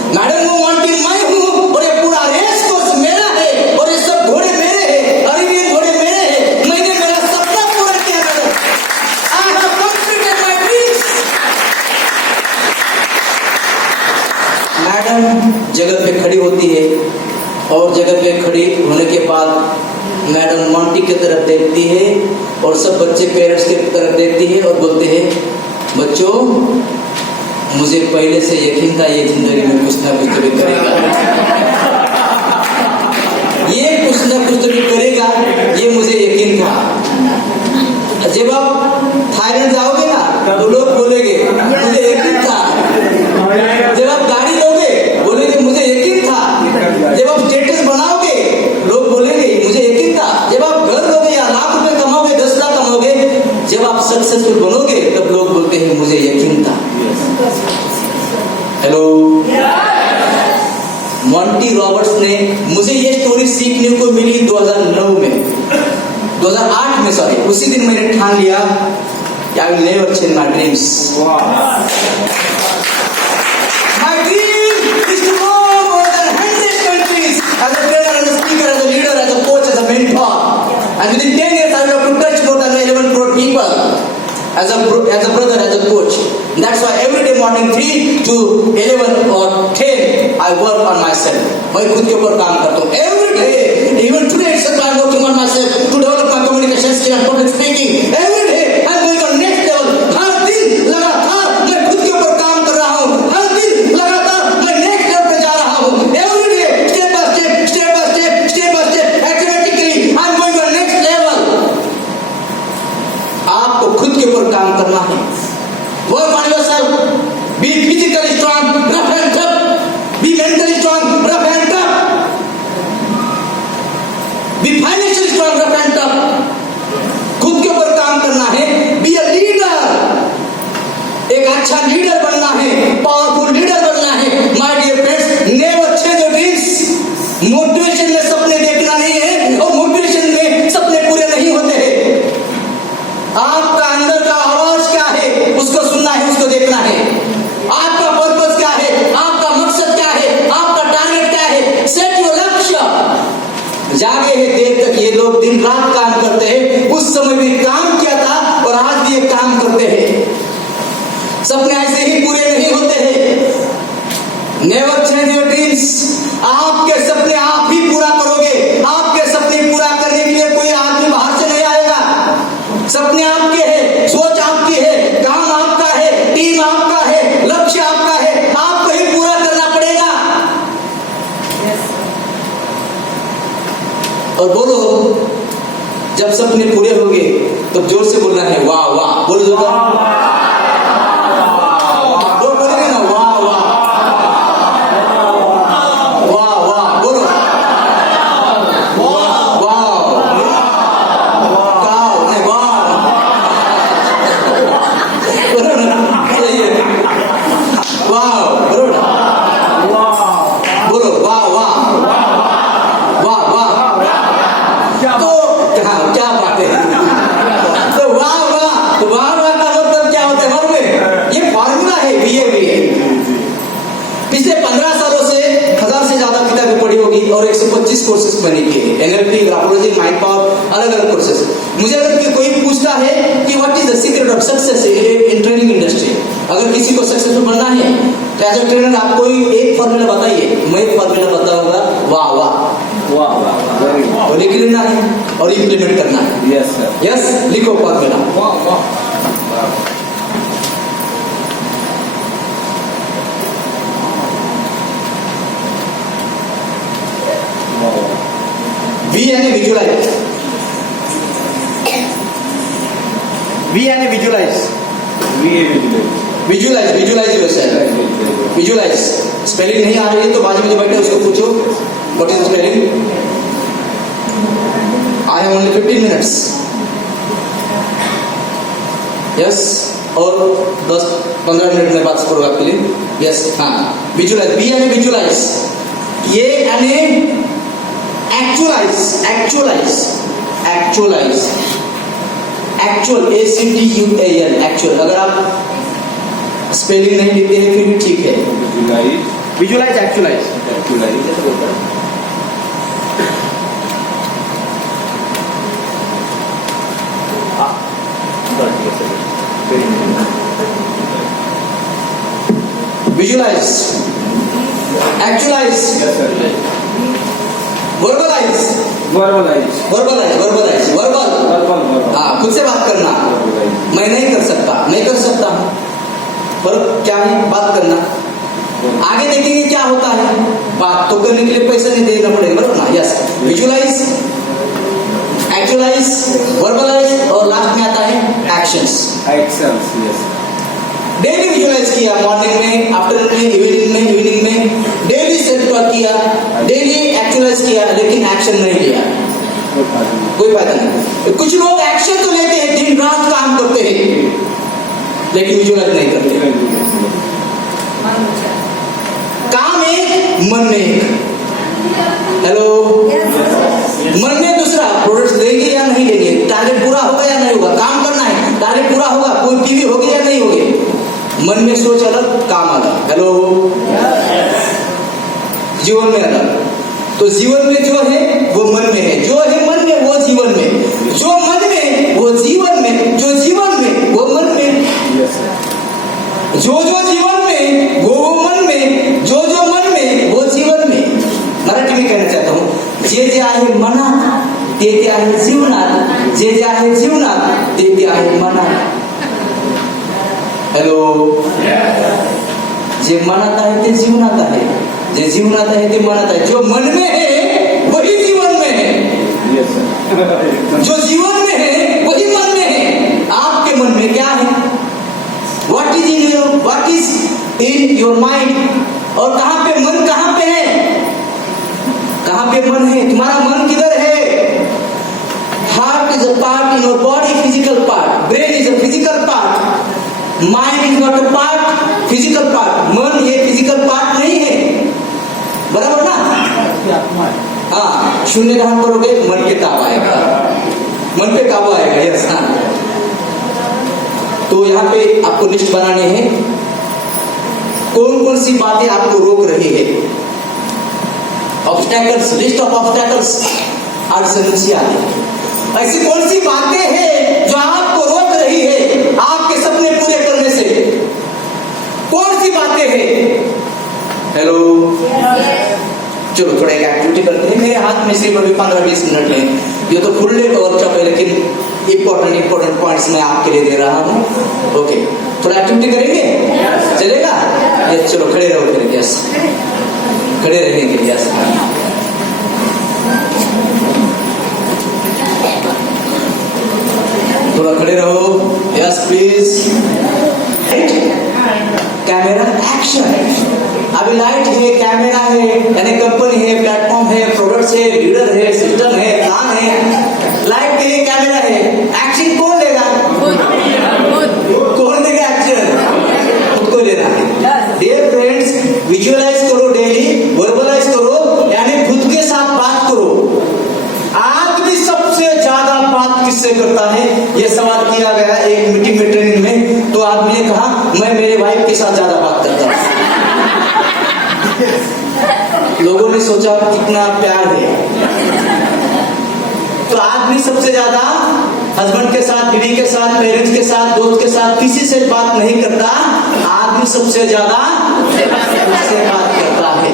मैडम वो मॉन्टी मैं हूं और ये पूरा रेस कोर्स मेरा है और ये सब घोड़े मेरे हैं, अरेबियन घोड़े मेरे हैं। मैंने मेरा सपना पूरा किया madam, I have completed my dreams. Madam जगह पे खड़ी होती है और जगह पे खड़ी होने के बाद मैडम मॉन्टी की तरफ देखती है और सब बच्चे पेरेंट्स की तरफ देखती है और बोलते हैं बच्चों मुझे पहले से यकीन था ये जिंदगी में कुछ ना कुछ तो भी करेगा, ये कुछ ना कुछ तो भी करेगा, ये मुझे यकीन था। जब आप थाईलैंड जाओगे ना तो लोग बोलेंगे मुझे यकीन था। जब आप गाड़ी लोगे बोलेंगे मुझे यकीन था। जब आप स्टेटस बनाओगे लोग बोलेंगे मुझे यकीन था। जब आप घर लोगे या लाख रुपए कमाओगे, 10 लाख कमाओगे, जब आप सक्सेसफुल बनोगे तब लोग बोलते हैं मुझे यकीन था। हेलो मॉन्टी रॉबर्ट्स ने, मुझे ये स्टोरी सीखने को मिली 2009 में, 2008 में सॉरी, उसी दिन मैंने ठान लिया कि I will never change my dreams. My dream is to go more than 100 countries as a trainer, as a speaker, as a leader, as a coach, as a mentor, and within 10 years I will have to touch more than 11 crore people as a brother, as a coach. That's why every day morning 3 to 11 or 10 I work on myself. मैं खुद के ऊपर काम करता हूँ every day. Even today itself I am working on myself to develop my communication skill and public speaking. Every day I am going on next level. हर दिन लगातार मैं खुद के ऊपर काम कर रहा हूँ. हर दिन लगातार मैं next level पे जा रहा हूँ. Every day step by step, step by step, step by step, automatically I am going on next level. आपको खुद के ऊपर काम करना है. Work on yourself. Be physically strong, rough and tough. Be mentally strong, rough and tough. Be financially strong, rough and tough. खुद के ऊपर काम करना है. Be a leader. एक अच्छा लीडर बनना है, पावरफुल लीडर बनना है. My dear friends, never change your dreams. Motivation में सपने देखना नहीं है और मोटिवेशन में सपने पूरे नहीं होते हैं. आपका अंदर का आवाज क्या है उसको सुनना है, उसको देखना है. आपका पर्पस क्या है, आपका मकसद क्या है, आपका टारगेट क्या है. सेट योर लक्ष्य. जागे हैं देर तक ये लोग, दिन रात काम करते हैं. उस समय भी काम किया था और आज भी ये काम करते हैं. सपने ऐसे ही पूरे नहीं होते हैं. Never change your dreams. आपके सपने आप ही पूरा करोगे. आपके सपने पूरा करने के लिए कोई आदमी बाहर से नहीं आएगा. सपने आपके हैं, सोच आपकी है, काम आपका है, टीम आपका है, लक्ष्य आपका है. आपको ही पूरा करना पड़ेगा. और बोलो, जब सपने पूरे होंगे तो जोर से बोलना है वाह वाह. बोलो जोर बोलोगे ना, वाह वाह वाह वाह. बोलो वाह वाह नहीं वाह. बोलो ना, सही है. वाह बोलो ना, बोलो वाह वाह वाह वाह. तो क्या बात है. तो वाह वाह, तो वाह वाह का मतलब क्या होता है मालूम है? ये फॉर्मूला है बीए. पिछले 15 सालों से 1000 से ज्यादा किताबें पढ़ी होगी और 125 कोर्सेज मैंने किए हैं. एनएलपी, ग्राफोलॉजी, माइंड पावर, अलग अलग कोर्सेज. मुझे अगर कोई पूछता है कि what is the secret of success in training industry, अगर किसी को सक्सेसफुल बनना है तो एज अ ट्रेनर आप कोई एक फॉर्मूला बताइए. मैं एक फॉर्मूला बताऊंगा, वाह वाह वाह वाह. और लिख लेना है और इम्प्लीमेंट करना है. Yes sir. यस, लिखो फॉर्मूला. वाह वाह. वी यानी विजुअलाइज. वी यानी visualise. Visualise, visualise yourself. Visualise. Spelling नहीं आ रही है तो बाजू में जो बैठे उसको पूछो what is spelling. I have only 15 minutes. Yes, और 10-15 मिनट में बात करूंगा आपके लिए. यस, हाँ. विजुअलाइज. बी यानी विजुअलाइज. ये यानी actualise. Actualise, actualise, actual, ACTUAL, actual. अगर आप स्पेलिंग नहीं लिखते हैं फिर भी ठीक है. Visualise, actualise. Visualise, actualise, verbalise. Verbal. हाँ, खुद से बात करना. मैं नहीं कर सकता, मैं कर सकता हूँ. फर्क क्या है? बात करना. आगे देखेंगे क्या होता है. बात तो करने के लिए पैसा नहीं देना पड़ेगा, बराबर ना. यस. विजुअलाइज, एक्चुअलाइज, वर्बलाइज और लास्ट में आता है एक्शंस. डेली विजुअलाइज किया, मॉर्निंग में, आफ्टरनून में, इवनिंग में डेली सेल्फ टॉक किया, डेली एक्चुअलाइज किया, लेकिन एक्शन नहीं लिया, कोई फायदा नहीं. कुछ लोग एक्शन तो लेते हैं, दिन रात काम करते हैं, लेकिन विजुअलाइज नहीं करते. मन में एक। हेलो, मन में दूसरा, प्रोडक्ट्स लेंगे या नहीं लेंगे, टारगेट पूरा होगा या नहीं होगा, काम करना है, टारगेट पूरा होगा, कोई टीवी होगी या नहीं होगी। मन में सोच अलग, काम अलग। हेलो, जीवन में अलग। तो जीवन में जो है वो मन में है, जो है मन में वो जीवन में, जो मन में वो जीवन में, जो जीवन में वो मन में, जो जीवन में वो मन में, जो मन में वो जीवन में। मराठी में कहना चाहता हूँ, जे आहे मनात ते आहे जीवनात, जे आहे जीवनात ते आहे मनात। हेलो, जे मनात आहे ते जीवनात आहे, जे जीवनात आहे ते मनात आहे। जो मन में है वही जीवन में है, जो जीवन में है वही मन में है। आपके मन में क्या है, what is in your mind. और कहां पे मन, कहां पे है, कहां पे मन है, तुम्हारा मन किधर है। Heart is a part in your body, physical part. Brain is a physical part, mind is not a part, physical part. मन ये फिजिकल पार्ट नहीं है, बराबर ना। हाँ, शून्य ध्यान करोगे मन पे काबू आएगा, मन पे काबू आएगा। यस, हाँ। तो यहाँ पे आपको लिस्ट बनाने हैं, कौन कौन सी बातें आपको रोक रही है। ऑब्स्टैकल्स, लिस्ट ऑफ ऑब्स्टैकल्स, अड़चन आती। ऐसी कौन सी बातें हैं जो आपको रोक रही है आपके सपने पूरे करने से, कौन सी बातें हैं। हेलो, चलो थोड़ा एक एक्टिविटी करते हैं। मेरे हाथ में सिर्फ अभी 15-20 मिनट है, ये तो फुल डे का वर्कशॉप है, लेकिन इंपॉर्टेंट पॉइंट्स मैं आपके लिए दे रहा हूँ। ओके, थोड़ा एक्टिविटी करेंगे, चलेगा। यस, चलो खड़े रहो फिर। यस, खड़े रहेंगे। यस, थोड़ा खड़े रहो। Yes please. Camera action. अभी लाइट है, कैमरा है, यानी कंपनी है, प्लेटफॉर्म है, प्रोडक्ट्स है, लीडर है, सिस्टम है, प्लान है। लाइट के लिए कैमरा है, एक्शन कौन लेगा, कौन लेगा एक्शन, खुद को लेना है। डियर फ्रेंड्स, विजुअलाइज करो डेली, वर्बलाइज करो, यानी खुद के साथ बात करो। आदमी सबसे ज्यादा बात किससे करता है, यह सवाल किया गया एक मीटिंग में, ट्रेनिंग में। तो आदमी ने कहा मैं मेरे वाइफ के साथ ज्यादा बात करता हूं। लोगों ने सोचा कितना प्यार है। तो आदमी सबसे ज्यादा हस्बैंड के साथ, बीवी के साथ, पेरेंट्स के साथ, दोस्त के साथ किसी से बात नहीं करता। आदमी सबसे ज्यादा उससे बात करता है,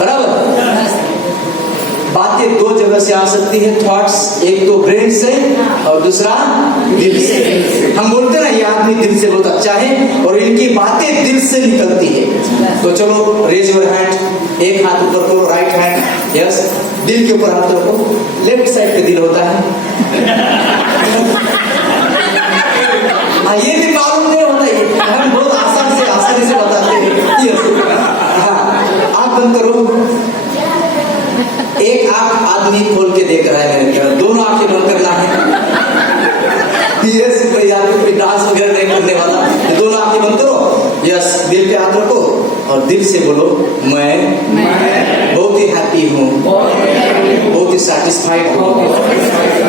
बराबर। बातें दो जगह से आ सकती है, थॉट्स, एक तो ब्रेन से और दूसरा दिल से। हम बोलते ना ये आदमी दिल से बहुत अच्छा है, और इनकी बातें दिल से निकलती है। तो चलो रेज योर हैंड, एक हाथ ऊपर करो, राइट हैंड। यस, दिल के ऊपर हाथ रखो, लेफ्ट साइड पे दिल होता है। हाँ, ये भी मालूम नहीं होता, ये हम बहुत आसानी से बताते हैं। यस, हाँ, आँख बंद करो। एक आंख आदमी खोल के देख रहा है मेरे तरफ, दोनों आंखें बंद करना है। यस, कोई आदमी डांस वगैरह नहीं करने वाला, दोनों आंखें बंद करो। यस, दिल पे हाथ रखो और दिल से बोलो मैं बहुत ही हैप्पी हूँ, बहुत ही सेटिस्फाइड हूँ,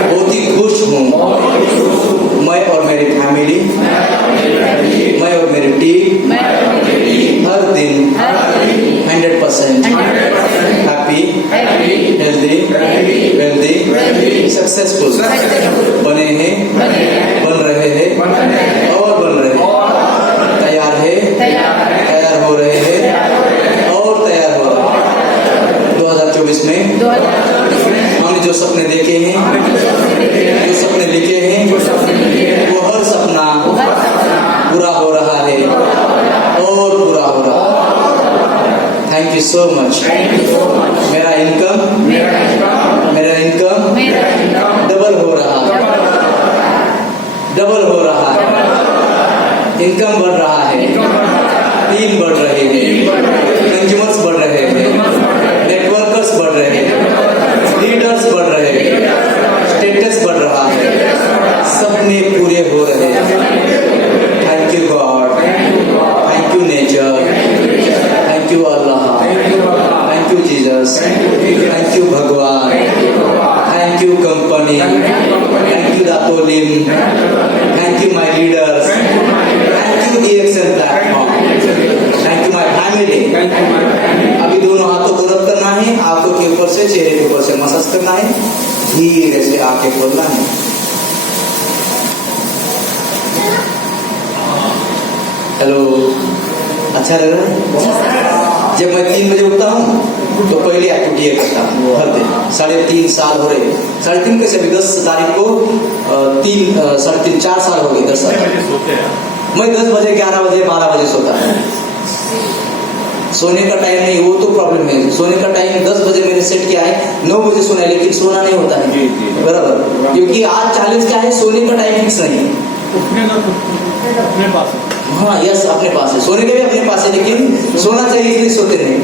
बहुत ही खुश हूँ। मैं और मेरी फैमिली, मैं और मेरी टीम हर दिन 100% हैप्पी, हेल्दी, वेल्दी, सक्सेसफुल बने हैं, बन रहे हैं और बन रहे हैं। तैयार है, तैयार हो रहे हैं और तैयार हो रहे हैं। 2024 में हमने जो सपने देखे हैं, जो सपने लिखे हैं, वो हर सपना पूरा हो रहा है और पूरा हो रहा है। Thank you so much. मेरा इनकम डबल हो रहा है, डबल हो रहा है। इनकम बढ़ रहा है, टीम बढ़ रहे हैं, कंज्यूमर्स बढ़ रहे हैं, नेटवर्कर्स बढ़ रहे हैं, लीडर्स बढ़ रहे हैं, स्टेटस बढ़ रहा है, सपने पूरे हो रहे हैं। Thank you God, thank you nature, thank you Allah. Teachers, thank you भगवान, thank you company, thank you दापोलिम, thank you my leaders, thank you DXL platform, thank you my family. अभी दोनों हाथों को रब करना है, आंखों के ऊपर से, चेहरे के ऊपर से मसाज करना है, धीरे से आंखें खोलना है। हेलो, अच्छा लग रहा है? जब मैं 3 बजे उठता हूँ तो पहले एक्टिविटी करता हूँ हर दिन। 3.5 साल हो रहे, 3.5 कैसे अभी 10 तारीख को 4 साल हो गए। 10 साल मैं 10 बजे, 11 बजे, 12 बजे सोता हूँ। सोने का टाइम नहीं, वो तो प्रॉब्लम है। सोने का टाइम 10 बजे मैंने सेट किया है, 9 बजे सोना है, लेकिन सोना नहीं होता है बराबर, क्योंकि आज चैलेंज क्या है, सोने का टाइम फिक्स नहीं है। अपने पास हाँ यस, अपने पास है, सोने के भी अपने पास है, लेकिन सोना चाहिए इसलिए सोते नहीं।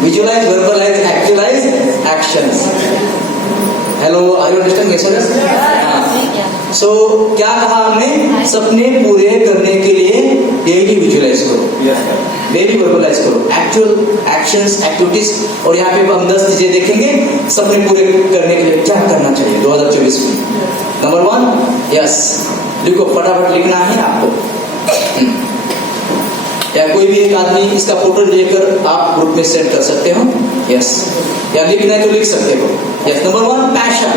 Visualise, verbalise, actualise, actions. Hello, are you understand? So क्या कहा हमने? सपने पूरे करने के लिए डेली विजुअलाइज करो, डेली वर्बलाइज करो, एक्चुअल एक्शंस, एक्टिविटीज। और यहाँ पे हम 10 चीजें देखेंगे सपने पूरे करने के लिए क्या करना चाहिए 2024 में। नंबर 1, यस, लिखो, फटाफट लिखना है आपको। या कोई भी एक आदमी इसका फोटो लेकर आप ग्रुप में सेंड कर सकते हो, यस, या लिखना है तो लिख सकते हो, यस। Number 1, passion.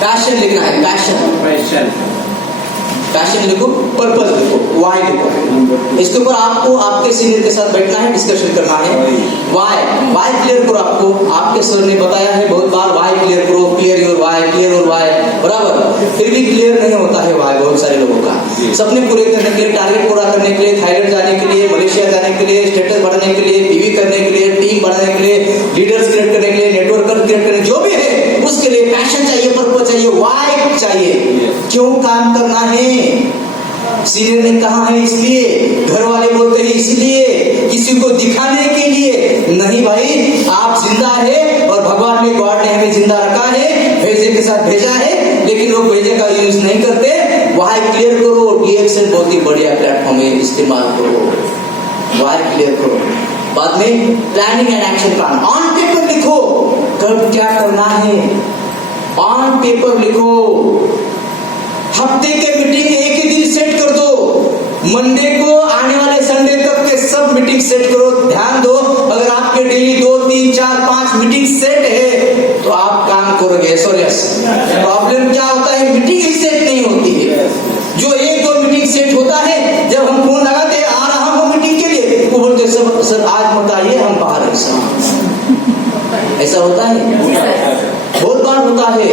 पैशन लिखना है, पैशन, पैशन लिखो, पर्पस लिखो, वाई लिखो। इसके ऊपर आपको आपके सीनियर के साथ बैठना है, डिस्कशन करना है। वाई क्लियर करो। आपको आपके सर ने बताया है बहुत बार, वाई क्लियर करो, clear your why, clear your why, बराबर। फिर भी क्लियर नहीं होता है वाई बहुत सारे लोगों का। सपने पूरे करने के लिए, टारगेट पूरा करने के लिए, थाईलैंड जाने के लिए, मलेशिया जाने के लिए, स्टेटस बढ़ाने के लिए, टीवी करने के लिए, टीम बढ़ाने के लिए, लीडर्स क्रिएट करने के लिए, नेटवर्कर क्रिएट करने, जो भी है उसके लिए पैशन चाहिए, पर्पस चाहिए, वाई चाहिए। क्यों काम करना है? सीनियर ने कहा है इसलिए, घर वाले बोलते हैं इसलिए, किसी को दिखाने के लिए नहीं। भाई आप जिंदा है और भगवान ने, गॉड ने हमें जिंदा रखा है, भेजे के साथ भेजा है, लेकिन लोग भेजे का यूज नहीं करते। वाई क्लियर करो। DXL बहुत ही बढ़िया प्लेटफॉर्म है, इस्तेमाल करो, वाई क्लियर करो। बाद में planning and action plan on paper लिखो, कब क्या करना है ऑन पेपर लिखो। हफ्ते के मीटिंग एक ही दिन सेट कर दो, मंडे को आने वाले संडे तक के सब मीटिंग सेट करो। ध्यान दो, अगर आपके डेली 2, 3, 4, 5 मीटिंग सेट है तो आप काम करोगे। सो यस, प्रॉब्लम क्या होता है, मीटिंग ही सेट नहीं होती है। जो 1-2 मीटिंग सेट होता है, जब हम फोन लगाते हैं आ रहा हूं मीटिंग के लिए, वो बोलते सर आज मत आइए, हम बाहर हैं। ऐसा होता है, बहुत बार होता है।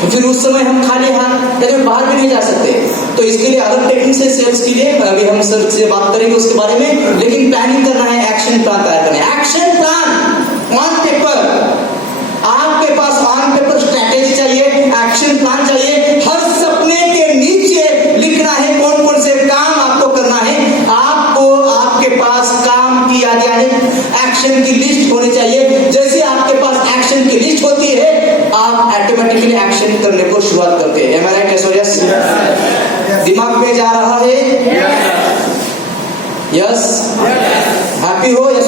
तो फिर उस समय हम खाली हाथ बाहर भी नहीं जा सकते। तो इसके लिए अलग टेक्निक्स है सेल्स के लिए, अभी हम सर से बात करेंगे उसके बारे में। लेकिन प्लानिंग करना है, एक्शन प्लान तैयार करना है। एक्शन प्लान ऑन पेपर, आपके पास ऑन पेपर स्ट्रेटेजी चाहिए, एक्शन प्लान चाहिए। हर सपने के नीचे लिखना है कौन कौन से काम आपको करना है। आपको आपके पास काम की याद, यानी एक्शन की लिस्ट होनी चाहिए। जैसे आपके पास एक्शन की लिस्ट होती है, आप ऑटोमेटिकली एक्शन करने को शुरुआत करते हैं। एम आई राइट? यस, दिमाग में जा रहा है? यस, हैप्पी हो? यस,